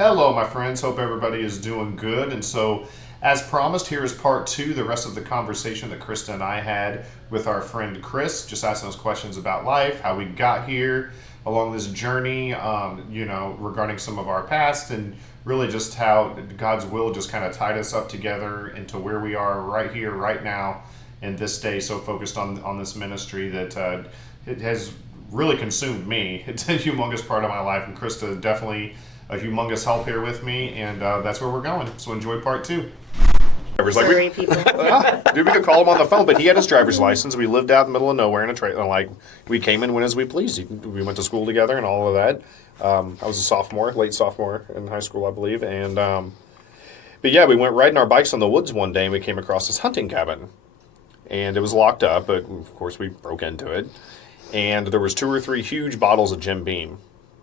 Hello, my friends. Hope everybody is doing good. And so, as promised, here is part two, the rest of the conversation that Krista and I had with our friend Chris, just asking us questions about life, how we got here along this journey, regarding some of our past, and really just how God's will just kind of tied us up together into where we are right here, right now, in this day, so focused on this ministry that it has really consumed me. It's a humongous part of my life, and Krista definitely a humongous help here with me, and that's where we're going. So enjoy part two. Sorry, people. Dude, we could call him on the phone, but he had his driver's license. We lived out in the middle of nowhere in a trailer. Like, we came and went as we pleased. We went to school together and all of that. I was a sophomore, late sophomore in high school, I believe. And but yeah, we went riding our bikes on the woods one day, and we came across this hunting cabin. And it was locked up, but of course we broke into it. And there was 2 or 3 huge bottles of Jim Beam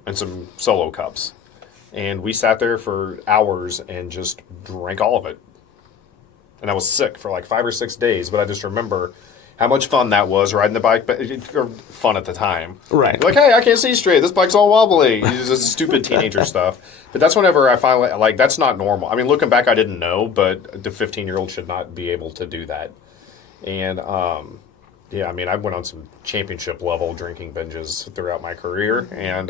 and some Solo cups. And we sat there for hours and just drank all of it. And I was sick for like 5 or 6 days, but I just remember how much fun that was riding the bike, but fun at the time. Right. Like, hey, I can't see straight. This bike's all wobbly. It's just stupid teenager stuff. But that's whenever I finally, like, that's not normal. I mean, looking back, I didn't know, but the 15-year-old should not be able to do that. And, yeah, I mean, I went on some championship level drinking binges throughout my career, and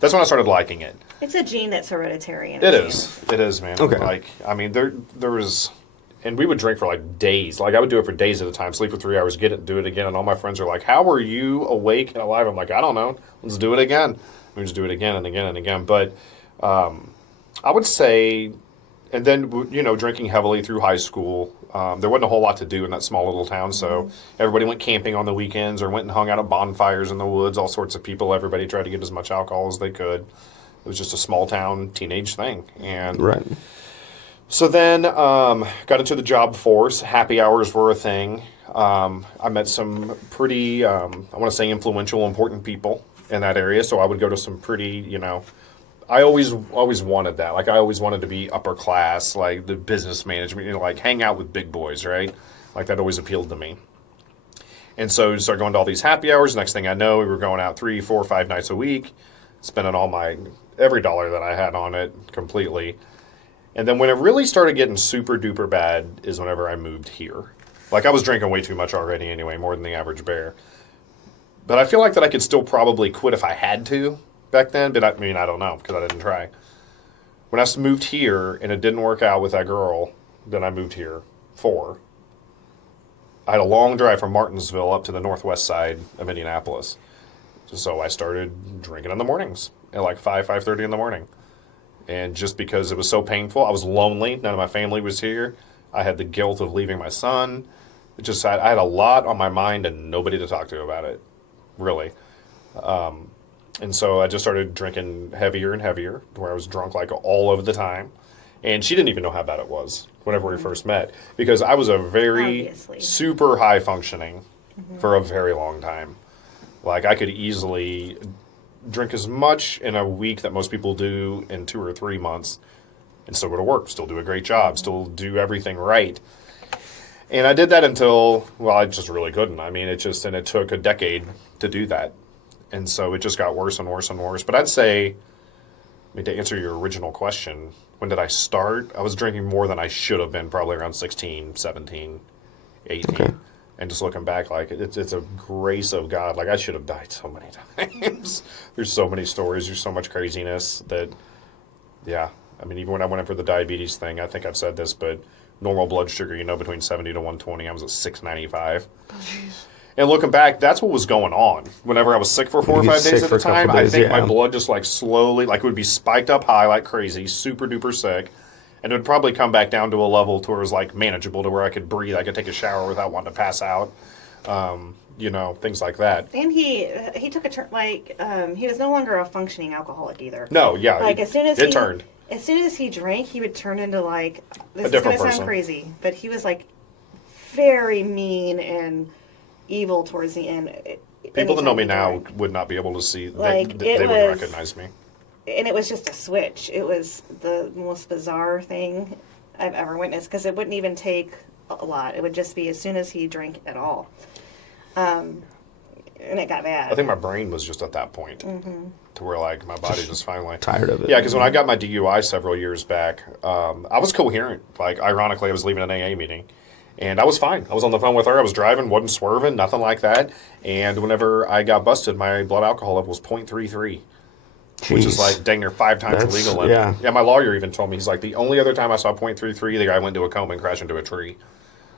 that's when I started liking it. It's a gene that's hereditary. It is, man. Okay. Like, I mean, there was, and we would drink for like days. Like, I would do it for days at a time, sleep for 3 hours, get it, do it again, and all my friends are like, "How are you awake and alive?" I'm like, "I don't know. Let's do it again." We just do it again and again and again. But I would say, and then drinking heavily through high school. There wasn't a whole lot to do in that small little town, so everybody went camping on the weekends or went and hung out at bonfires in the woods, all sorts of people. Everybody tried to get as much alcohol as they could. It was just a small town teenage thing. And Right. so then got into the job force. Happy hours were a thing. I met some pretty, I want to say influential, important people in that area, so I would go to some pretty, I always wanted that. Like, I always wanted to be upper class, like the business management, like hang out with big boys, right? Like, that always appealed to me. And so we started going to all these happy hours. Next thing I know, we were going out 3, 4, 5 nights a week, spending every dollar that I had on it completely. And then when it really started getting super duper bad is whenever I moved here. Like, I was drinking way too much already anyway, more than the average bear. But I feel like that I could still probably quit if I had to back then, but I don't know, because I didn't try. When I moved here and it didn't work out with that girl that I moved here for, I had a long drive from Martinsville up to the northwest side of Indianapolis. So I started drinking in the mornings at like 5:30 in the morning. And just because it was so painful, I was lonely. None of my family was here. I had the guilt of leaving my son. I had a lot on my mind and nobody to talk to about it, really. And so I just started drinking heavier and heavier, where I was drunk like all of the time. And she didn't even know how bad it was whenever we first met, because I was a very super high functioning for a very long time. Like, I could easily drink as much in a week that most people do in 2 or 3 months and still go to work, still do a great job, still do everything right. And I did that until, well, I just really couldn't. I mean, it took a decade to do that. And so it just got worse and worse and worse. But I'd say, to answer your original question, when did I start? I was drinking more than I should have been, probably around 16, 17, 18. Okay. And just looking back, like, it's a grace of God. Like, I should have died so many times. There's so many stories. There's so much craziness that, yeah. I mean, even when I went in for the diabetes thing, I think I've said this, but normal blood sugar, between 70 to 120, I was at 695. Oh, jeez. And looking back, that's what was going on. Whenever I was sick for 4 or 5 days at a time, I think my blood just like slowly, like it would be spiked up high like crazy, super duper sick. And it would probably come back down to a level to where it was like manageable, to where I could breathe, I could take a shower without wanting to pass out, things like that. And he took a turn, he was no longer a functioning alcoholic either. No, yeah. Like, as soon as he drank, he would turn into like, this is going to sound crazy, but he was like very mean and evil towards the end. People that know me now would not be able to see, they wouldn't recognize me. And it was just a switch. It was the most bizarre thing I've ever witnessed, because it wouldn't even take a lot. It would just be as soon as he drank at all. and it got bad. I think my brain was just at that point to where like my body just finally tired of it. Yeah, because when I got my DUI several years back, I was coherent. Like ironically, I was leaving an AA meeting, and I was fine. I was on the phone with her. I was driving, wasn't swerving, nothing like that. And whenever I got busted, my blood alcohol level was 0.33. Which is like dang near 5 times the legal limit. Yeah, my lawyer even told me, he's like, the only other time I saw 0.33, the guy went into a coma and crashed into a tree.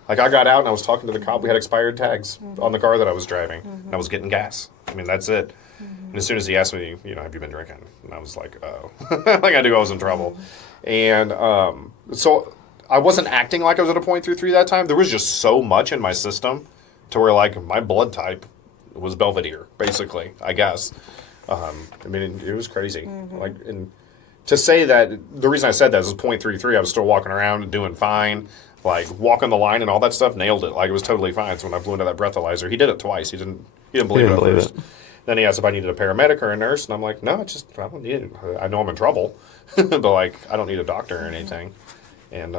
Like, I got out and I was talking to the cop. We had expired tags on the car that I was driving. And I was getting gas. I mean, that's it. And as soon as he asked me, have you been drinking? And I was like, oh. Like, I knew I was in trouble. And so I wasn't acting like I was at a 0.33 that time. There was just so much in my system to where, like, my blood type was Belvedere, basically, I guess. I mean, it was crazy. Like, and to say that, the reason I said that is 0.33, I was still walking around and doing fine. Like, walking the line and all that stuff, nailed it. Like, it was totally fine. So when I blew into that breathalyzer, he did it twice. He didn't believe it at first. Then he asked if I needed a paramedic or a nurse, and I'm like, no, I don't need it. I know I'm in trouble, but, like, I don't need a doctor or anything. And,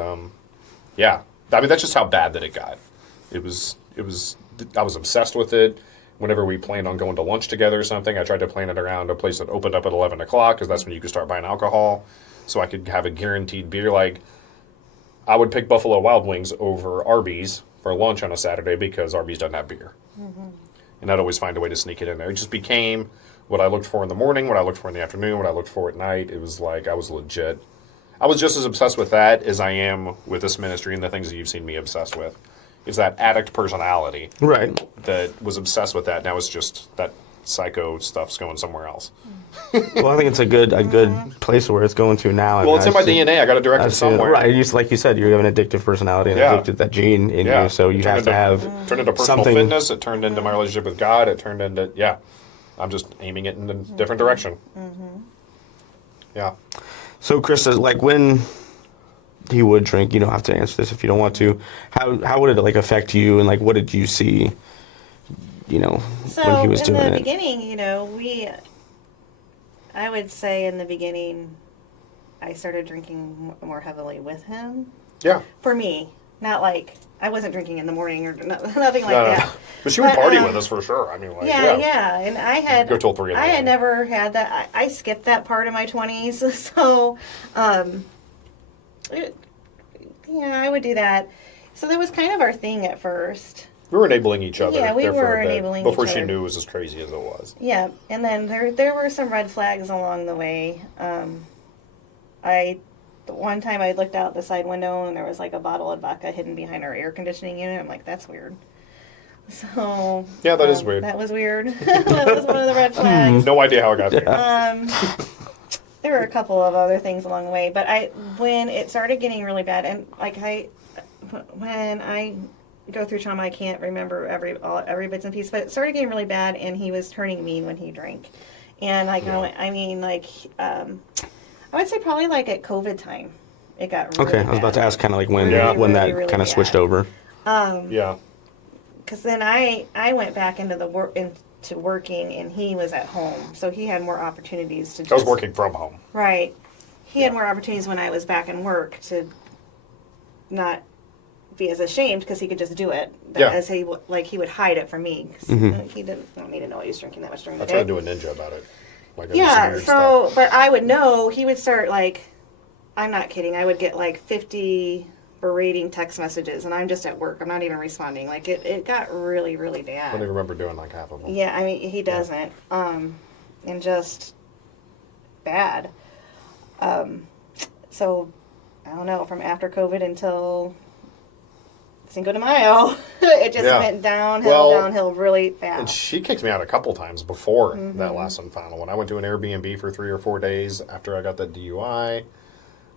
yeah. I mean, that's just how bad that it got. I was obsessed with it. Whenever we planned on going to lunch together or something, I tried to plan it around a place that opened up at 11 o'clock because that's when you could start buying alcohol, so I could have a guaranteed beer. Like, I would pick Buffalo Wild Wings over Arby's for lunch on a Saturday because Arby's doesn't have beer. And I'd always find a way to sneak it in there. It just became what I looked for in the morning, what I looked for in the afternoon, what I looked for at night. It was like I was legit. I was just as obsessed with that as I am with this ministry and the things that you've seen me obsessed with. It's that addict personality. Right. That was obsessed with that. Now it's just that psycho stuff's going somewhere else. Well, I think it's a good place where it's going to now. Well, it's in my DNA. I got to direct it somewhere. Right. Like you said, you have an addictive personality and addicted that gene in you, so you have to have turned into personal something. fitness. It turned into my relationship with God. It turned into, I'm just aiming it in a different direction. Yeah. So, Krista, like when he would drink, you don't have to answer this if you don't want to. How would it like affect you, and like what did you see? When he was doing it. In the beginning, I would say in the beginning, I started drinking more heavily with him. Yeah. For me, not like I wasn't drinking in the morning or nothing like that. But she would party with us for sure. I mean, like, yeah. And I had go till 3 in the morning. I had never had that. I skipped that part of my 20s, so I would do that. So that was kind of our thing at first. We were enabling each other. Yeah, we were enabling before each she other. knew it was as crazy as it was. Yeah, and then there were some red flags along the way. One time I looked out the side window and there was like a bottle of vodka hidden behind our air conditioning unit. I'm like, that's weird. So yeah, that is weird. That was weird. That was one of the red flags. No idea how it got there. There were a couple of other things along the way, but when it started getting really bad, and like when I go through trauma, I can't remember every bits and pieces, but it started getting really bad, and he was turning mean when he drank, and like I would say probably like at COVID time, it got really bad. I was about to ask kind of like when that really kind of switched over. Yeah. Because then I went back into working, and he was at home, so he had more opportunities to. I was working from home. Right. He had more opportunities when I was back in work to not be as ashamed because he could just do it. As he would hide it from me. He don't need to know he was drinking that much during the day. I tried to do a ninja about it. Like but I would know. He would start like, I'm not kidding. I would get like 50 berating text messages, and I'm just at work. I'm not even responding. Like it got really, really bad. I don't even remember doing like half of them. Yeah, I mean he doesn't. And just bad. So I don't know, from after COVID until Cinco de Mayo, it just went downhill really fast. And she kicked me out a couple times before that last and final one. I went to an Airbnb for 3 or 4 days after I got that DUI.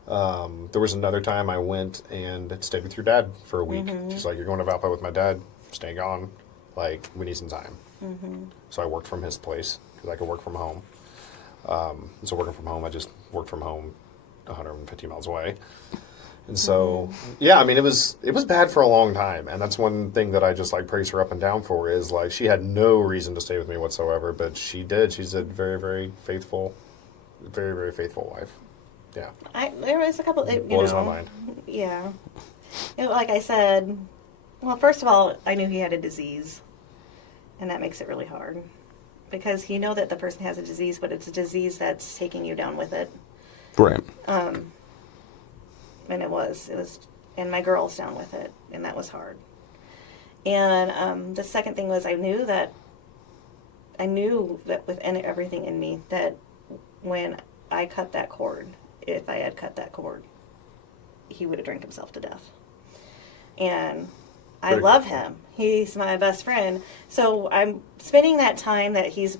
There was another time I went and stayed with your dad for a week. She's like, you're going to Valpo with my dad, stay gone. Like, we need some time. So I worked from his place because I could work from home. So working from home, I just worked from home 150 miles away. And so, I mean, it was bad for a long time. And that's one thing that I just, like, praise her up and down for is, like, she had no reason to stay with me whatsoever, but she did. She's a very, very faithful wife. Yeah. There was a couple, It blows my mind. Yeah. Like I said, well, first of all, I knew he had a disease. And that makes it really hard. Because you know that the person has a disease, but it's a disease that's taking you down with it. Right. And it was, and my girl's down with it, and that was hard. And the second thing was I knew that within everything in me that when I cut that cord, if I had cut that cord, he would have drank himself to death. And I love him. He's my best friend. So I'm spending that time that he's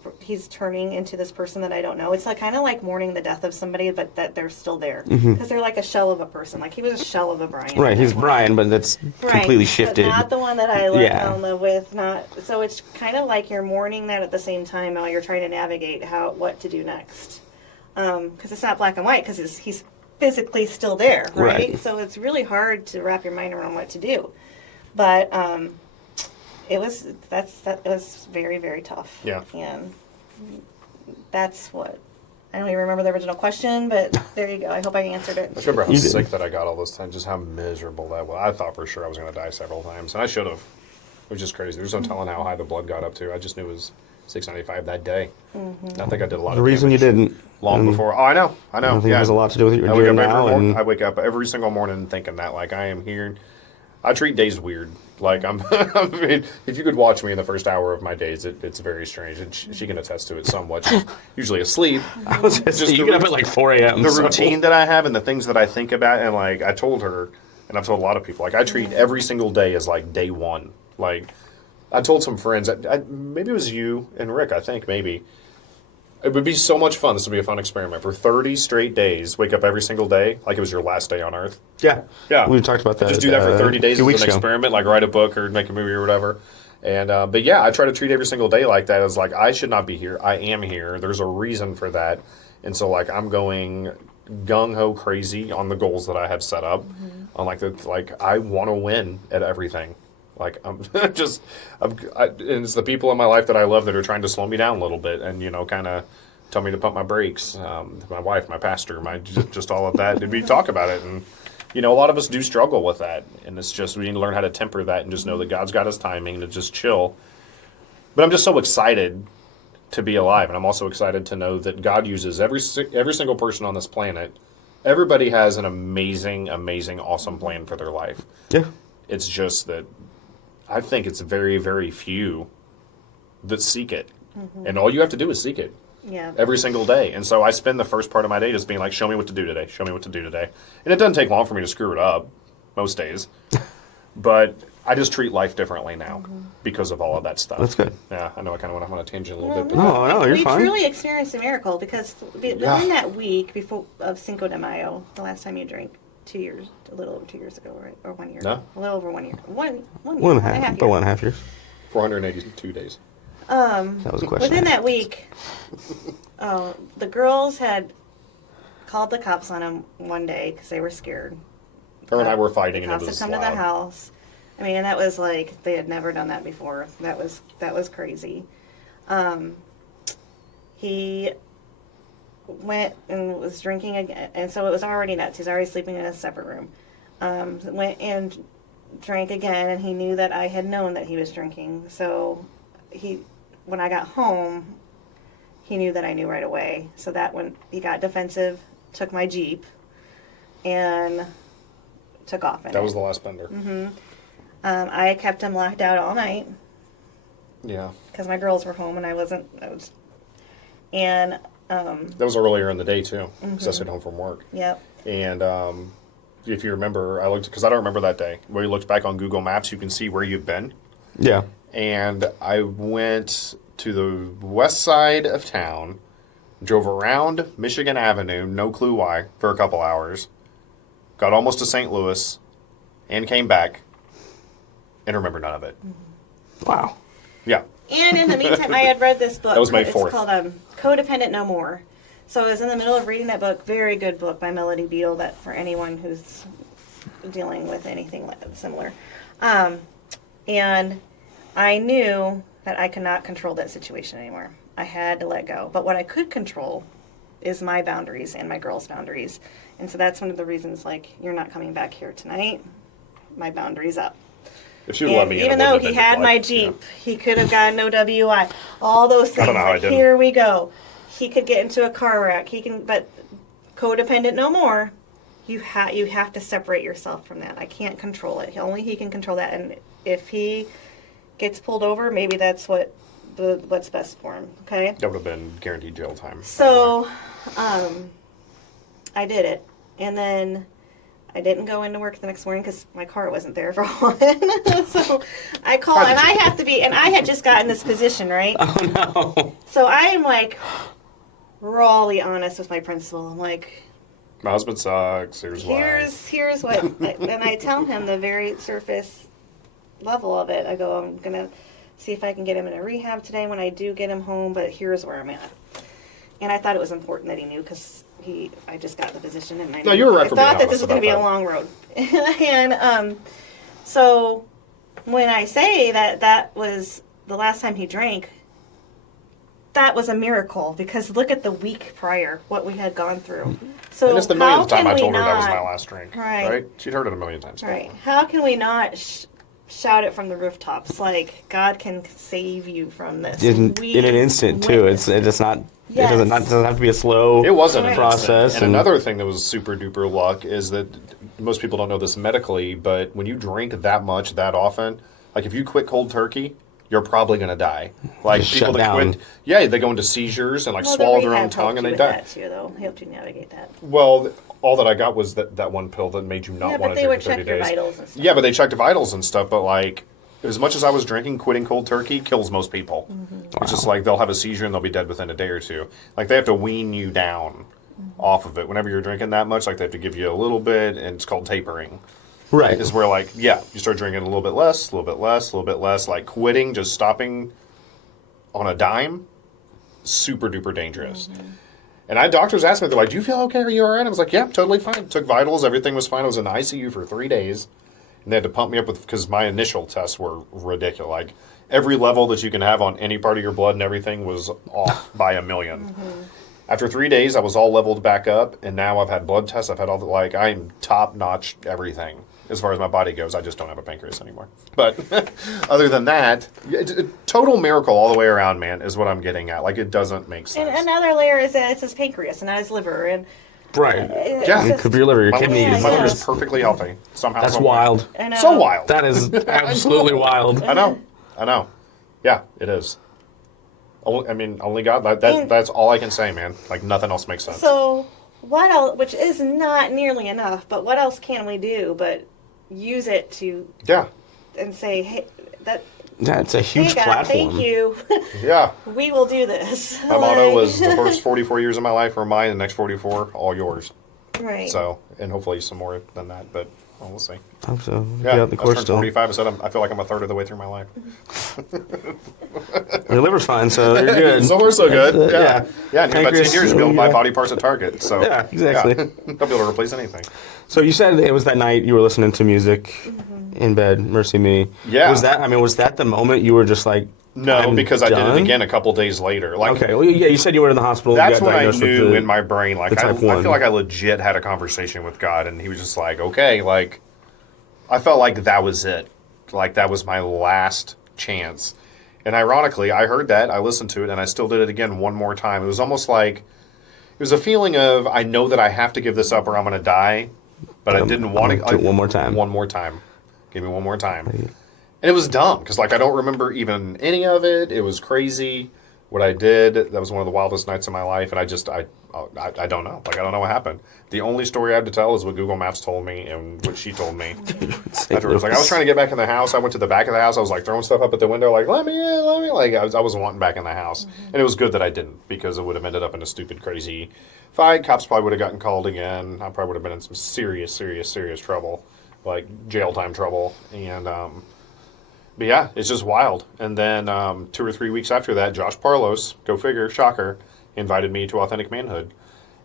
turning into this person that I don't know. It's like kind of like mourning the death of somebody, but that they're still there because they're like a shell of a person. Like he was a shell of a Brian. Right. He's Brian, but that's completely shifted. But not the one that I fell in love with. So it's kind of like you're mourning that at the same time while you're trying to navigate what to do next. Because it's not black and white because he's physically still there, right? So it's really hard to wrap your mind around what to do. But it was very, very tough. Yeah. And that's what I don't even remember the original question, but there you go. I hope I answered it. I remember how sick that I got all those times, just how miserable that was. I thought for sure I was going to die several times, and I should have. It was just crazy. There's no telling how high the blood got up to. I just knew it was 695 that day. Mm-hmm. I think I did a lot of The reason you didn't. Long before. Oh, I know. I think it has a lot to do with what you're doing now. I wake up every single morning thinking that, like, I am here. I treat days weird. Like, I mean, if you could watch me in the first hour of my days, it's very strange. And she can attest to it somewhat. She's usually asleep. I was just you get up at like 4 a.m. The routine that I have and the things that I think about. And, like, I told her, and I've told a lot of people, like, I treat every single day as, like, day one. Like, I told some friends, maybe it was you and Rick, I think, maybe. It would be so much fun. This would be a fun experiment. For 30 straight days, wake up every single day like it was your last day on Earth. Yeah. Yeah. We talked about that. Just do that for 30 days as an ago. experiment, like write a book or make a movie or whatever. And but yeah, I try to treat every single day like that. As like, I should not be here. I am here. There's a reason for that. And so, like, I'm going gung-ho crazy on the goals that I have set up. Mm-hmm. On I want to win at everything. Like, and it's the people in my life that I love that are trying to slow me down a little bit and, kind of tell me to pump my brakes. My wife, my pastor, just all of that. We talk about it. And, a lot of us do struggle with that. And it's just, we need to learn how to temper that and just know that God's got his timing to just chill. But I'm just so excited to be alive. And I'm also excited to know that God uses every single person on this planet. Everybody has an amazing, amazing, awesome plan for their life. Yeah. It's just that I think it's very, very few that seek it. Mm-hmm. And all you have to do is seek it. Yeah. Every single day. And so I spend the first part of my day just being like, show me what to do today. Show me what to do today. And it doesn't take long for me to screw it up most days. But I just treat life differently now because of all of that stuff. That's good. Yeah, I know I kind of went on a tangent a little bit. But No, you're fine. We truly experienced a miracle because within that week before of Cinco de Mayo, the last time you drank, a little over 2 years ago, right? Or 1 year? No. A little over 1 year. One year. 1.5. About 1.5 years. 482 days. That was a question. Within that week, the girls had called the cops on him one day because they were scared. Her and I were fighting, and it Cops was had come to the house. I mean, and that was like they had never done that before. That was crazy. He went and was drinking again, and so it was already nuts. He's already sleeping in a separate room. Went and drank again, and he knew that I had known that he was drinking. So when I got home, he knew that I knew right away. So that when he got defensive, took my Jeep, and took off in it. That was the last bender. Mm-hmm. I kept him locked out all night. Yeah. Because my girls were home and I wasn't. And that was earlier in the day too, because I stayed home from work. Yep. And if you remember, I looked because I don't remember that day. Where you looked back on Google Maps, you can see where you've been. Yeah. And I went to the west side of town, drove around Michigan Avenue, no clue why, for a couple hours. Got almost to St. Louis, and came back, and remember none of it. Wow. Yeah. And in the meantime, I had read this book. That was May It's 4th. called Codependent No More. So I was in the middle of reading that book. Very good book by Melody Beal. That for anyone who's dealing with anything similar. And I knew that I could not control that situation anymore. I had to let go. But what I could control is my boundaries and my girls' boundaries. And so that's one of the reasons, like, you're not coming back here tonight. My boundary's up. If she would let me in, even it though wouldn't he have had ended my like, Jeep, he could have gotten no WI. All those things. don't know how I Like, didn't. here we go. He could get into a car wreck. He can, but codependent no more. You have to separate yourself from that. I can't control it. Only he can control that. And if he gets pulled over, maybe that's what's best for him. Okay. That would have been guaranteed jail time. So, I did it, and then I didn't go into work the next morning because my car wasn't there for one. So I called, and I had just gotten this position, right? Oh no. So I am like rawly honest with my principal. I'm like, My husband sucks. Here's why. here's what, and I tell him the very surface level of it. I go, I'm gonna see if I can get him in a rehab today when I do get him home, but here's where I'm at. And I thought it was important that he knew because I just got the position, and No, you were right I for being thought that this honest was going to be about a that. long road. And so when I say that was the last time he drank, that was a miracle because look at the week prior, what we had gone through. So And it's the how millionth time can I we told her that was not- my last drink. Right. She'd heard it a million times. Right. How can we not shout it from the rooftops like God can save you from this? In an instant too. It's not. Yes. It doesn't have to be a slow. It wasn't Right. an process. instant. And another thing that was super duper luck is that most people don't know this medically, but when you drink that much that often, like if you quit cold turkey, you're probably going to die. Like Just people shut that down. quit, yeah, they go into seizures and like Well, swallow the their own rehab tongue and helped they you with die. that too, though. Helped you navigate that. Well, all that I got was that one pill that made you not Yeah, want but to they would drink for 30 check your days. vitals and stuff. Yeah, but they checked vitals and stuff. But like, as much as I was drinking, quitting cold turkey kills most people. It's just like they'll have a seizure and they'll be dead within a day or two. Like they have to wean you down off of it. Whenever you're drinking that much, like they have to give you a little bit, and it's called tapering. Right. Is where like you start drinking a little bit less, a little bit less, a little bit less. Like quitting, just stopping on a dime, super duper dangerous. And I had doctors ask me, they're like, "Do you feel okay? Are you all right?" I was like, "Yeah, totally fine." Took vitals, everything was fine. I was in the ICU for 3 days, and they had to pump me up because my initial tests were ridiculous. Like every level that you can have on any part of your blood and everything was off by a million. After 3 days, I was all leveled back up, and now I've had blood tests. I've had all the I'm top notch everything as far as my body goes. I just don't have a pancreas anymore. But other than that, it's a total miracle all the way around, man, is what I'm getting at. Like it doesn't make sense. And another layer is that it's his pancreas and not his liver. And Right. it's Yeah. It just- could be your liver, your my kidneys. my liver yes. is perfectly healthy somehow. That's some way. wild. I know. So wild. That is absolutely wild. I know. Yeah, it is. Only God. That's all I can say, man. Like nothing else makes sense. So what else? Which is not nearly enough. But what else can we do? But use it to Yeah, and say, hey, that. Yeah, it's a huge Hey God, platform. thank you. yeah. We will do this. My motto was the first 44 years of my life are mine, the next 44 all yours. right. So, and hopefully some more than that, but we'll see. I hope so. Yeah, Yeah, the I course turned still. 45. I said I feel like I'm a third of the way through my life. Your liver's fine, so you're good. So we're so good. Yeah, yeah. yeah. And in about 10 Pancreas, years, you'll be able to buy yeah. body parts at Target. So Yeah, exactly. They'll be able to replace anything. So you said it was that night you were listening to music in bed, Mercy Me. Yeah. Was that the moment you were just like, No, I'm because I did done? it again a couple days later. Like, Okay, well, yeah, you said you were in the hospital. that's you got when I diagnosed with knew the- in my brain, like, the I type 1. feel like I legit had a conversation with God, and he was just like, okay, like, I felt like that was it. Like, that was my last chance. And ironically, I heard that, I listened to it, and I still did it again one more time. It was almost like, it was a feeling of, I know that I have to give this up or I'm going to die, but I didn't want to. do it one more time. One more time. Give me one more time. And it was dumb, because, like, I don't remember even any of it. It was crazy what I did. That was one of the wildest nights of my life, and I don't know. Like, I don't know what happened. The only story I have to tell is what Google Maps told me and what she told me. Afterwards, like, I was trying to get back in the house. I went to the back of the house. I was, like, throwing stuff up at the window, like, let me in, let me. Like, I was wanting back in the house. And it was good that I didn't, because it would have ended up in a stupid, crazy fight. Cops probably would have gotten called again. I probably would have been in some serious, serious, serious trouble, like jail time trouble. And, but yeah, it's just wild. And then 2 or 3 weeks after that, Josh Parlos, go figure, shocker, invited me to Authentic Manhood.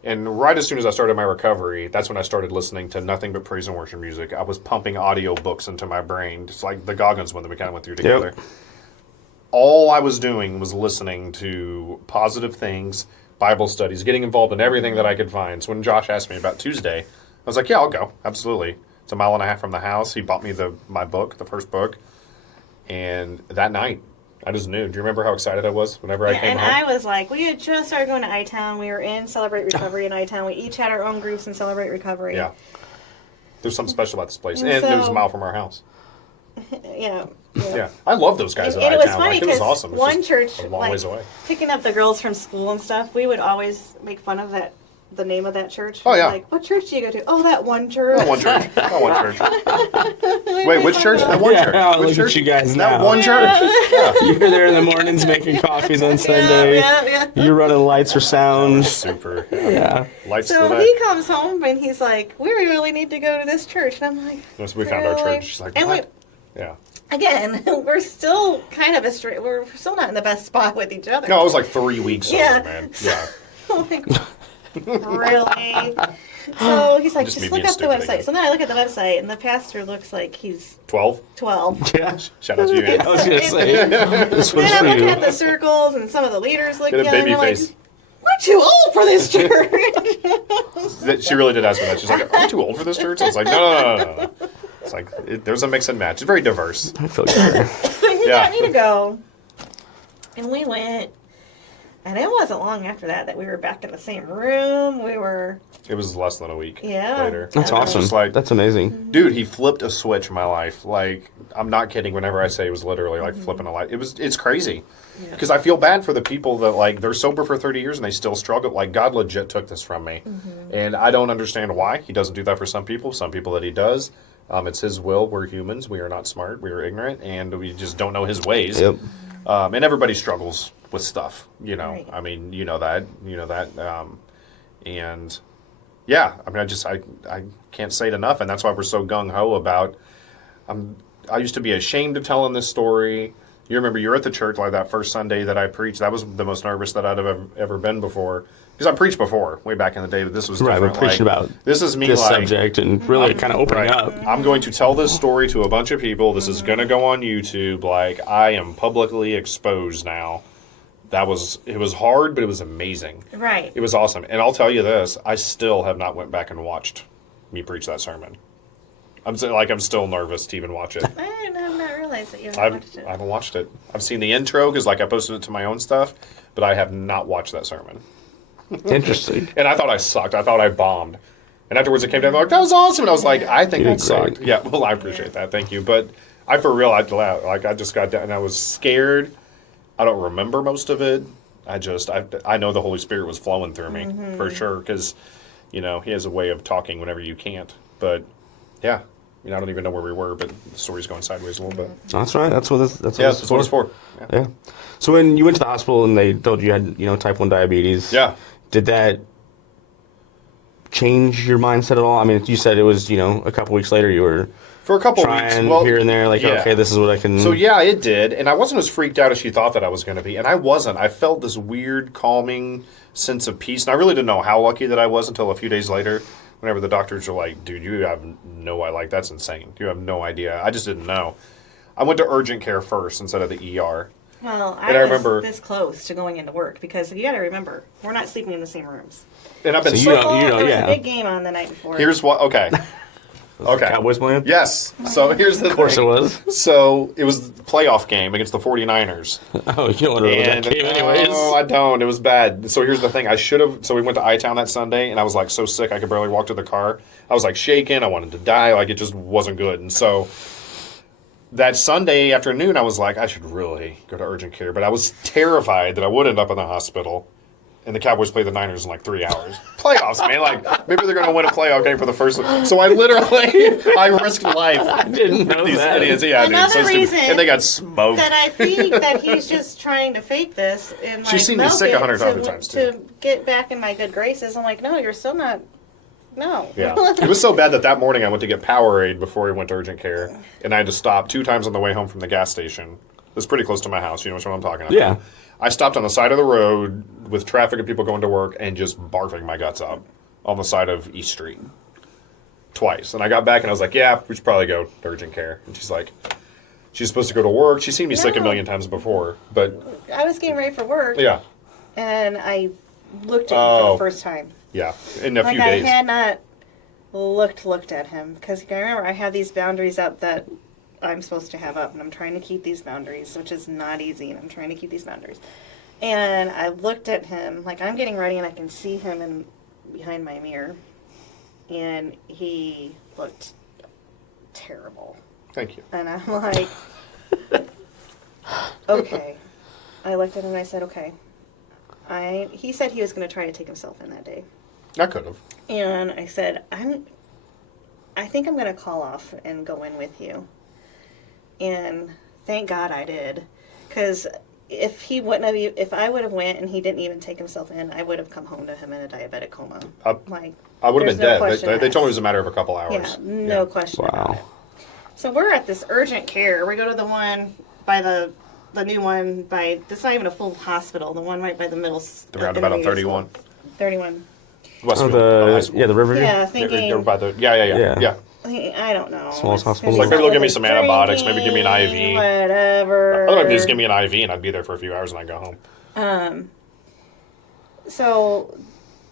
And right as soon as I started my recovery, that's when I started listening to nothing but praise and worship music. I was pumping audio books into my brain, just like the Goggins one that we kind of went through together. Yep. All I was doing was listening to positive things, Bible studies, getting involved in everything that I could find. So when Josh asked me about Tuesday, I was like, yeah, I'll go. Absolutely. It's a mile and a half from the house. He bought me my book, the first book. And that night, I just knew. Do you remember how excited I was whenever I came and home? I was like, we had just started going to I-Town. We were in Celebrate Recovery in I-Town. We each had our own groups in Celebrate Recovery. Yeah. There's something special about this place. And And it was a so- mile from our house. Yeah. Yeah. I love those guys And at it was I-Town. funny Like, it was because awesome. It was one just church, a long like, ways away. picking up the girls from school and stuff, we would always make fun of the name of that church. Oh, yeah. Like, what church do you go to? Oh, that one church. That one church. That one church. Wait, which church? That one Yeah, church. Which look church? at you guys That now. one church. Yeah. You're there in the mornings making coffees on Sunday. Yeah. You're running lights or sound. Super. Yeah. Lights So for he that. comes home and he's like, we really need to go to this church. And I'm like, Once we found our really? church, she's like, And what? Yeah. again, we're still kind of we're still not in the best spot with each other. No, it was like 3 weeks Yeah. over, man. Yeah. I'm like, really? So he's like, Just just me look being up the stupid website. again. So then I look at the website, and the pastor looks like he's 12? 12. Yeah. Shout out to you, man. I was gonna say this one's Then for I look you. at the circles, and some of the leaders look Get a young. baby and I'm face. like, we're too old for this church. She really did ask me that. She's like, "Are you too old for this church?" I was like, "No." It's like there's a mix and match. It's very diverse. I feel good. Yeah. I need to go. And we went. And it wasn't long after that we were back in the same room. We were, It was less than a week Yeah. later. That's It was awesome. just like, That's amazing. dude, he flipped a switch in my life. Like, I'm not kidding. Whenever I say it was literally like flipping a light, it's crazy. Because I feel bad for the people that like they're sober for 30 years and they still struggle. Like, God legit took this from me, and I don't understand why he doesn't do that for some people. Some people that he does. It's his will. We're humans. We are not smart. We are ignorant, and we just don't know his ways. Yep. And everybody struggles with stuff, you know. Right. I mean, you know that. And yeah, I mean, I can't say it enough, and that's why we're so gung ho about. I used to be ashamed of telling this story. You remember you were at the church like that first Sunday that I preached. That was the most nervous that I'd have ever been before. Because I preached before, way back in the day, but this was Right, different. we're preaching Like, about this is me this like subject and really kind of opening Right. up. I'm going to tell this story to a bunch of people. This is going to go on YouTube. Like, I am publicly exposed now. It was hard, but it was amazing. right. It was awesome. And I'll tell you this, I still have not went back and watched me preach that sermon. I'm still nervous to even watch it. I have not realized that you I haven't watched it. haven't watched it. I've seen the intro because like I posted it to my own stuff, but I have not watched that sermon. Interesting. And I thought I sucked. I thought I bombed. And afterwards it came down, they're like, that was awesome. And I was like, I think You I did sucked. great. Yeah, well, I appreciate that. Thank you. But I, for real, I just got down and I was scared. I don't remember most of it. I know the Holy Spirit was flowing through me for sure because, you know, he has a way of talking whenever you can't. But yeah, I don't even know where we were, but the story's going sideways a little bit. That's right. That's what this Yeah, is that's what it's for. Yeah. Yeah. So when you went to the hospital and they told you had, type 1 diabetes. Yeah. Did that change your mindset at all? I mean, you said it was, a couple weeks later you were For a couple trying weeks. Well, here and there, like, yeah. okay, this is what I can. So yeah, it did, and I wasn't as freaked out as she thought that I was going to be, and I wasn't. I felt this weird, calming sense of peace, and I really didn't know how lucky that I was until a few days later, whenever the doctors were like, "Dude, you have no idea. Like, that's insane. You have no idea." I just didn't know. I went to urgent care first instead of the ER. Well, And I I was remember- this close to going into work because you got to remember, we're not sleeping in the same rooms. And I've been So so. you know, There was yeah. a big game on the night before. Here's what. Okay. Okay. Cowboys playing? Yes. So here's the Of course it thing. was. So it was the playoff game against the 49ers. Oh, you don't want to And that game anyways. no, I don't. It was bad. So here's the thing. I should have. So we went to I-Town that Sunday, and I was like so sick I could barely walk to the car. I was like shaking. I wanted to die. Like it just wasn't good. And so that Sunday afternoon, I was like, I should really go to urgent care. But I was terrified that I would end up in the hospital. And the Cowboys play the Niners in like 3 hours. Playoffs, man. Like maybe they're going to win a playoff game for the first. So I risked life. I didn't know These that. idiots, yeah, dude, Another so stupid. reason And they got smoked. that I think that he's just trying to fake this and like She's seen me milk sick it 100 other to, times, too. to get back in my good graces. I'm like, no, you're still not. No. Yeah. It was so bad that morning I went to get Powerade before we went to urgent care, and I had to stop 2 times on the way home from the gas station. It was pretty close to my house. You know what I'm talking about? Yeah. I stopped on the side of the road with traffic and people going to work and just barfing my guts up on the side of East Street twice. And I got back and I was like, yeah, we should probably go to urgent care. And she's like, she's supposed to go to work. She's seen me sick a No. million times before, but I was getting ready for work. yeah, And I looked at you for Oh. the first time. yeah, in a Like few I days. had not looked at him, because I remember I have these boundaries up that I'm supposed to have up, and I'm trying to keep these boundaries, which is not easy, and I'm trying to keep these boundaries. And I looked at him, like I'm getting ready, and I can see him behind my mirror, and he looked terrible. Thank you. And I'm like, okay. I looked at him and I said, okay. He said he was going to try to take himself in that day. I could have. And I said, I think I'm going to call off and go in with you. And thank God I did. Because if I would have went and he didn't even take himself in, I would have come home to him in a diabetic coma. I would have been dead. They told me it was a matter of a couple hours. Yeah, no question about it. So we're at this urgent care. We go to the one by the new one it's not even a full hospital. The one right by the middle. The roundabout on 31. 31. Westfield, high school. the Riverview. Yeah, They're thinking. by the, yeah. I don't know. Smallest hospital. It's Like, maybe they'll give me some something antibiotics, maybe give me an IV. drinking, Whatever. I thought they'd just give me an IV and I'd be there for a few hours and I'd go home. So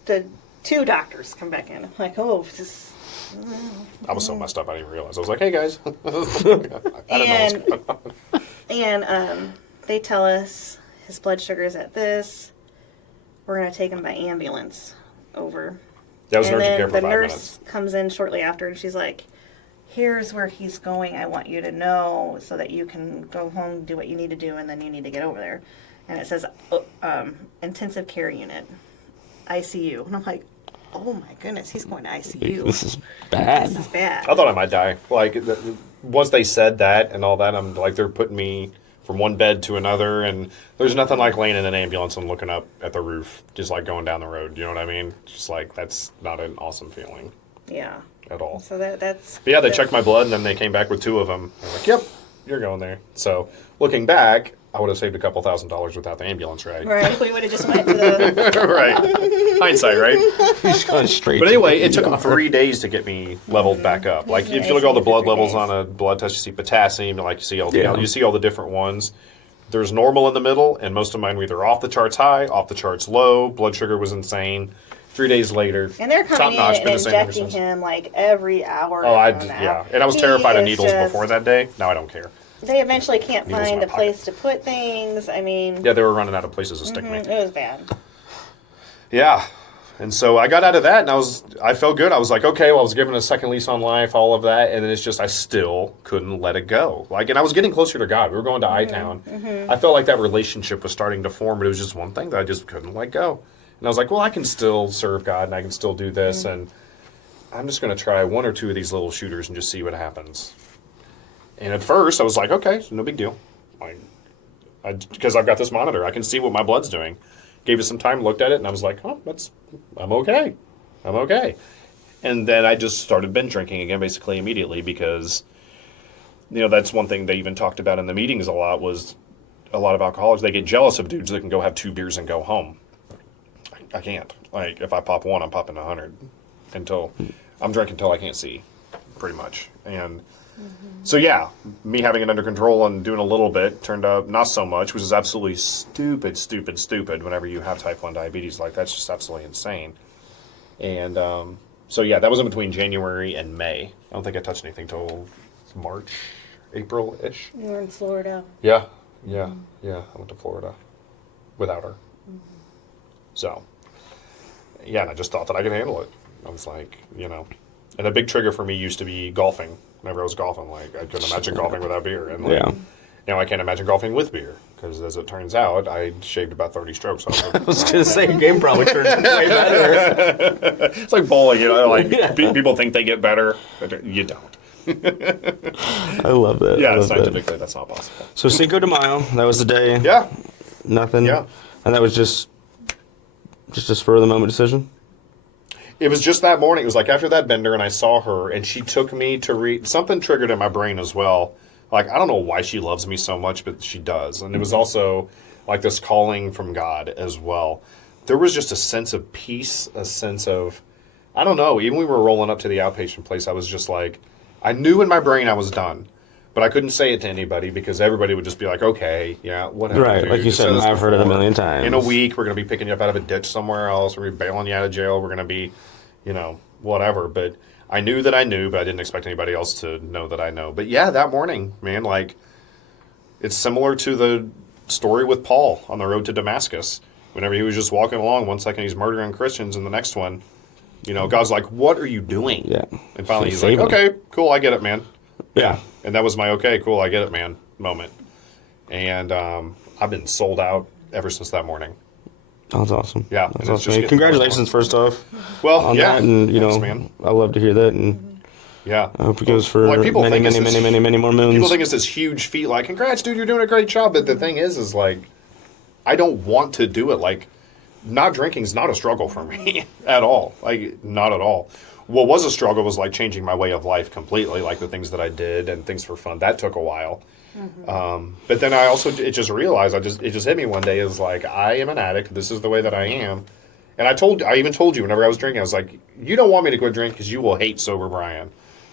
the two doctors come back in. I'm like, oh, this. I was so messed up I didn't realize. I was like, hey guys. I didn't know what's going on. And they tell us his blood sugar is at this. We're going to take him by ambulance over. That was And urgent then care for the 5 nurse minutes. comes in shortly after, and she's like, here's where he's going. I want you to know so that you can go home, do what you need to do, and then you need to get over there. And it says intensive care unit, ICU. And I'm like, oh my goodness, he's going to ICU. This is bad. This is bad. I thought I might die. Like, once they said that and all that, I'm like, they're putting me from one bed to another, and there's nothing like laying in an ambulance and looking up at the roof, just like going down the road. You know what I mean? Just like, that's not an awesome feeling Yeah. at all. So that's. But yeah, they checked my blood, and then they came back with 2 of them. I was like, yep, you're going there. So, looking back, I would have saved a couple $1,000s without the ambulance ride. Right. We would have just went to the. Right. Hindsight, right? He's gone straight. But to anyway, the it took them ER. 3 days to get me leveled back up. Like, if you look at all the blood levels on a blood test, you see potassium, like you see all the, you see all the different ones. There's normal in the middle, and most of mine were either off the charts high, off the charts low. Blood sugar was insane. 3 days later, And they're coming in top-notch, and been the same ever injecting since. him like every hour. Oh, yeah. And I was He terrified of is needles just- before that day. Now I don't care. They eventually can't Needles in find my a place to put things. I mean, Yeah, they were running out of places to stick me. it was bad. Yeah. And so I got out of that, and I felt good. I was like, okay, well, I was given a second lease on life, all of that, and then it's just I still couldn't let it go. Like, and I was getting closer to God. We were going to I-Town. I felt like that relationship was starting to form, but it was just one thing that I just couldn't let go. And I was like, well, I can still serve God, and I can still do this, and I'm just going to try 1 or 2 of these little shooters and just see what happens. And at first, I was like, okay, no big deal. Because I've got this monitor. I can see what my blood's doing. Gave it some time, looked at it, and I was like, oh, I'm okay. I'm okay. And then I just started binge drinking again, basically immediately, because, that's one thing they even talked about in the meetings a lot was a lot of alcoholics, they get jealous of dudes that can go have 2 beers and go home. I can't. Like, if I pop 1, I'm popping 100 until I'm drinking until I can't see, pretty much. And so, yeah, me having it under control and doing a little bit turned out not so much, which is absolutely stupid whenever you have type 1 diabetes. Like, that's just absolutely insane. And so, yeah, that was in between January and May. I don't think I touched anything till March, April-ish. You were in Florida. Yeah. I went to Florida without her. So, yeah, and I just thought that I could handle it. I was like, and a big trigger for me used to be golfing. Whenever I was golfing, like, I couldn't imagine golfing without beer. And like, now I can't imagine golfing with beer. Because as it turns out, I shaved about 30 strokes off of I was going to say, your game probably turned way better. It's like bowling, people think they get better, but you don't. I love that. Yeah, I love scientifically, that. that's not possible. So Cinco de Mayo, that was the day. Yeah. Nothing. Yeah. And that was just a spur of the moment decision? It was just that morning. It was like after that bender, and I saw her, and she took me to read. Something triggered in my brain as well. Like, I don't know why she loves me so much, but she does. And it was also like this calling from God as well. There was just a sense of peace, a sense of, I don't know, even when we were rolling up to the outpatient place, I was just like, I knew in my brain I was done. But I couldn't say it to anybody because everybody would just be like, okay, yeah, whatever. Right, dude. like you said, this I've heard it a before. million times. In a week, we're going to be picking you up out of a ditch somewhere else. We're going to be bailing you out of jail. We're going to be, whatever. But I knew that I knew, but I didn't expect anybody else to know that I know. But yeah, that morning, man, like, it's similar to the story with Paul on the road to Damascus. Whenever he was just walking along, one second he's murdering Christians, and the next one, God's like, what are you doing? Yeah. And finally he's Saving like, okay, cool, I get it, man. Yeah. And that was my okay, cool, I get it, man moment. And I've been sold out ever since that morning. That's awesome. Yeah, That's and it's awesome. just getting Congratulations, first off, Well, on yeah. that. And, Thanks, man. I love to hear that. And Yeah. I hope it goes for Like, people many, think many, it's many, this- many, many more moons. People think it's this huge feat, like, congrats, dude, you're doing a great job. But the thing is like, I don't want to do it. Like, not drinking's not a struggle for me at all. Like, not at all. What was a struggle was, like, changing my way of life completely, like the things that I did and things for fun. That took a while. But then it just realized, it just hit me one day, is like, I am an addict. This is the way that I am. And I even told you whenever I was drinking, I was like, you don't want me to quit drinking because you will hate sober Brian.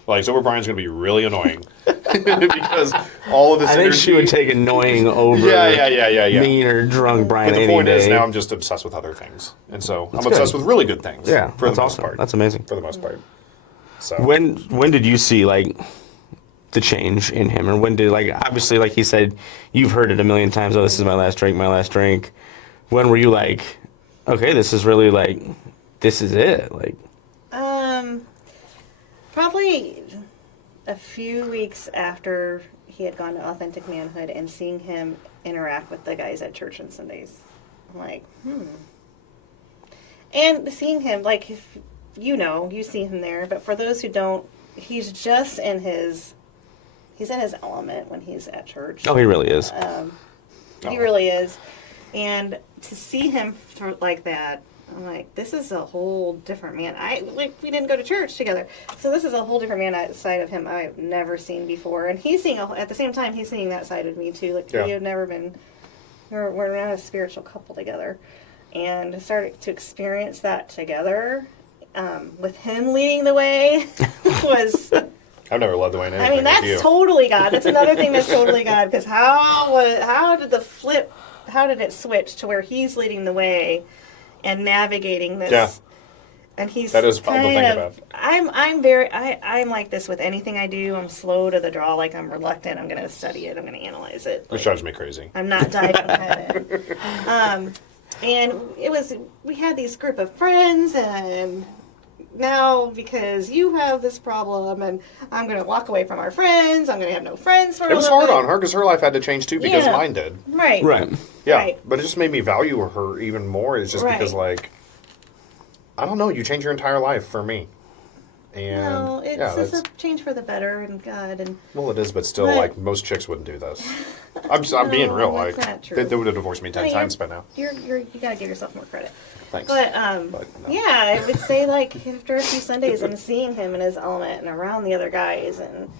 Like, sober Brian's going to be really annoying because all of this I think energy. she would take annoying over Yeah. mean or drunk Brian But the any point is, day. now I'm just obsessed with other things, and so I'm good. obsessed with really good things. Yeah, for that's the most awesome. part. That's amazing. For the most part. So When did you see, like, the change in him? Or when did, like, obviously, like he said, you've heard it a million times, oh, this is my last drink, my last drink. When were you like, okay, this is really, like, this is it? Like, Probably a few weeks after he had gone to Authentic Manhood and seeing him interact with the guys at church on Sundays. I'm like, And seeing him, like, if you see him there, but for those who don't, he's just he's in his element when he's at church. oh, he really is. He really is. And to see him like that, I'm like, this is a whole different man. We didn't go to church together, so this is a whole different man outside of him I've never seen before. And he's seeing at the same time he's seeing that side of me too. Like, we have never been, we're not a spiritual couple together, and started to experience that together, with him leading the way was. I've never led the way in anything. I mean, with you. that's totally God. That's another thing that's totally God. Because how did it switch to where he's leading the way and navigating this? Yeah. And he's That is fun to kind think of. about. I'm like this with anything I do. I'm slow to the draw. Like, I'm reluctant. I'm going to study it. I'm going to analyze it. Which drives me crazy. I'm not diving head in. And we had these group of friends, and now because you have this problem, and I'm going to walk away from our friends, I'm going to have no friends for a It was little hard bit. on her because her life had to change too because Yeah. mine did. Right. Right. Yeah, Right. but it just made me value her even more. It's just because, Right. like, I don't know, you change your entire life for me. And No, it's yeah, just that's, a change for the better, and God, and well, it is, but still, But- like, most chicks wouldn't do this. I'm being real. that's Like, not true. they would have divorced me 10 No, times by now. you gotta give yourself more credit. Thanks. But no. yeah, I would say, like, after a few Sundays and seeing him in his element and around the other guys, and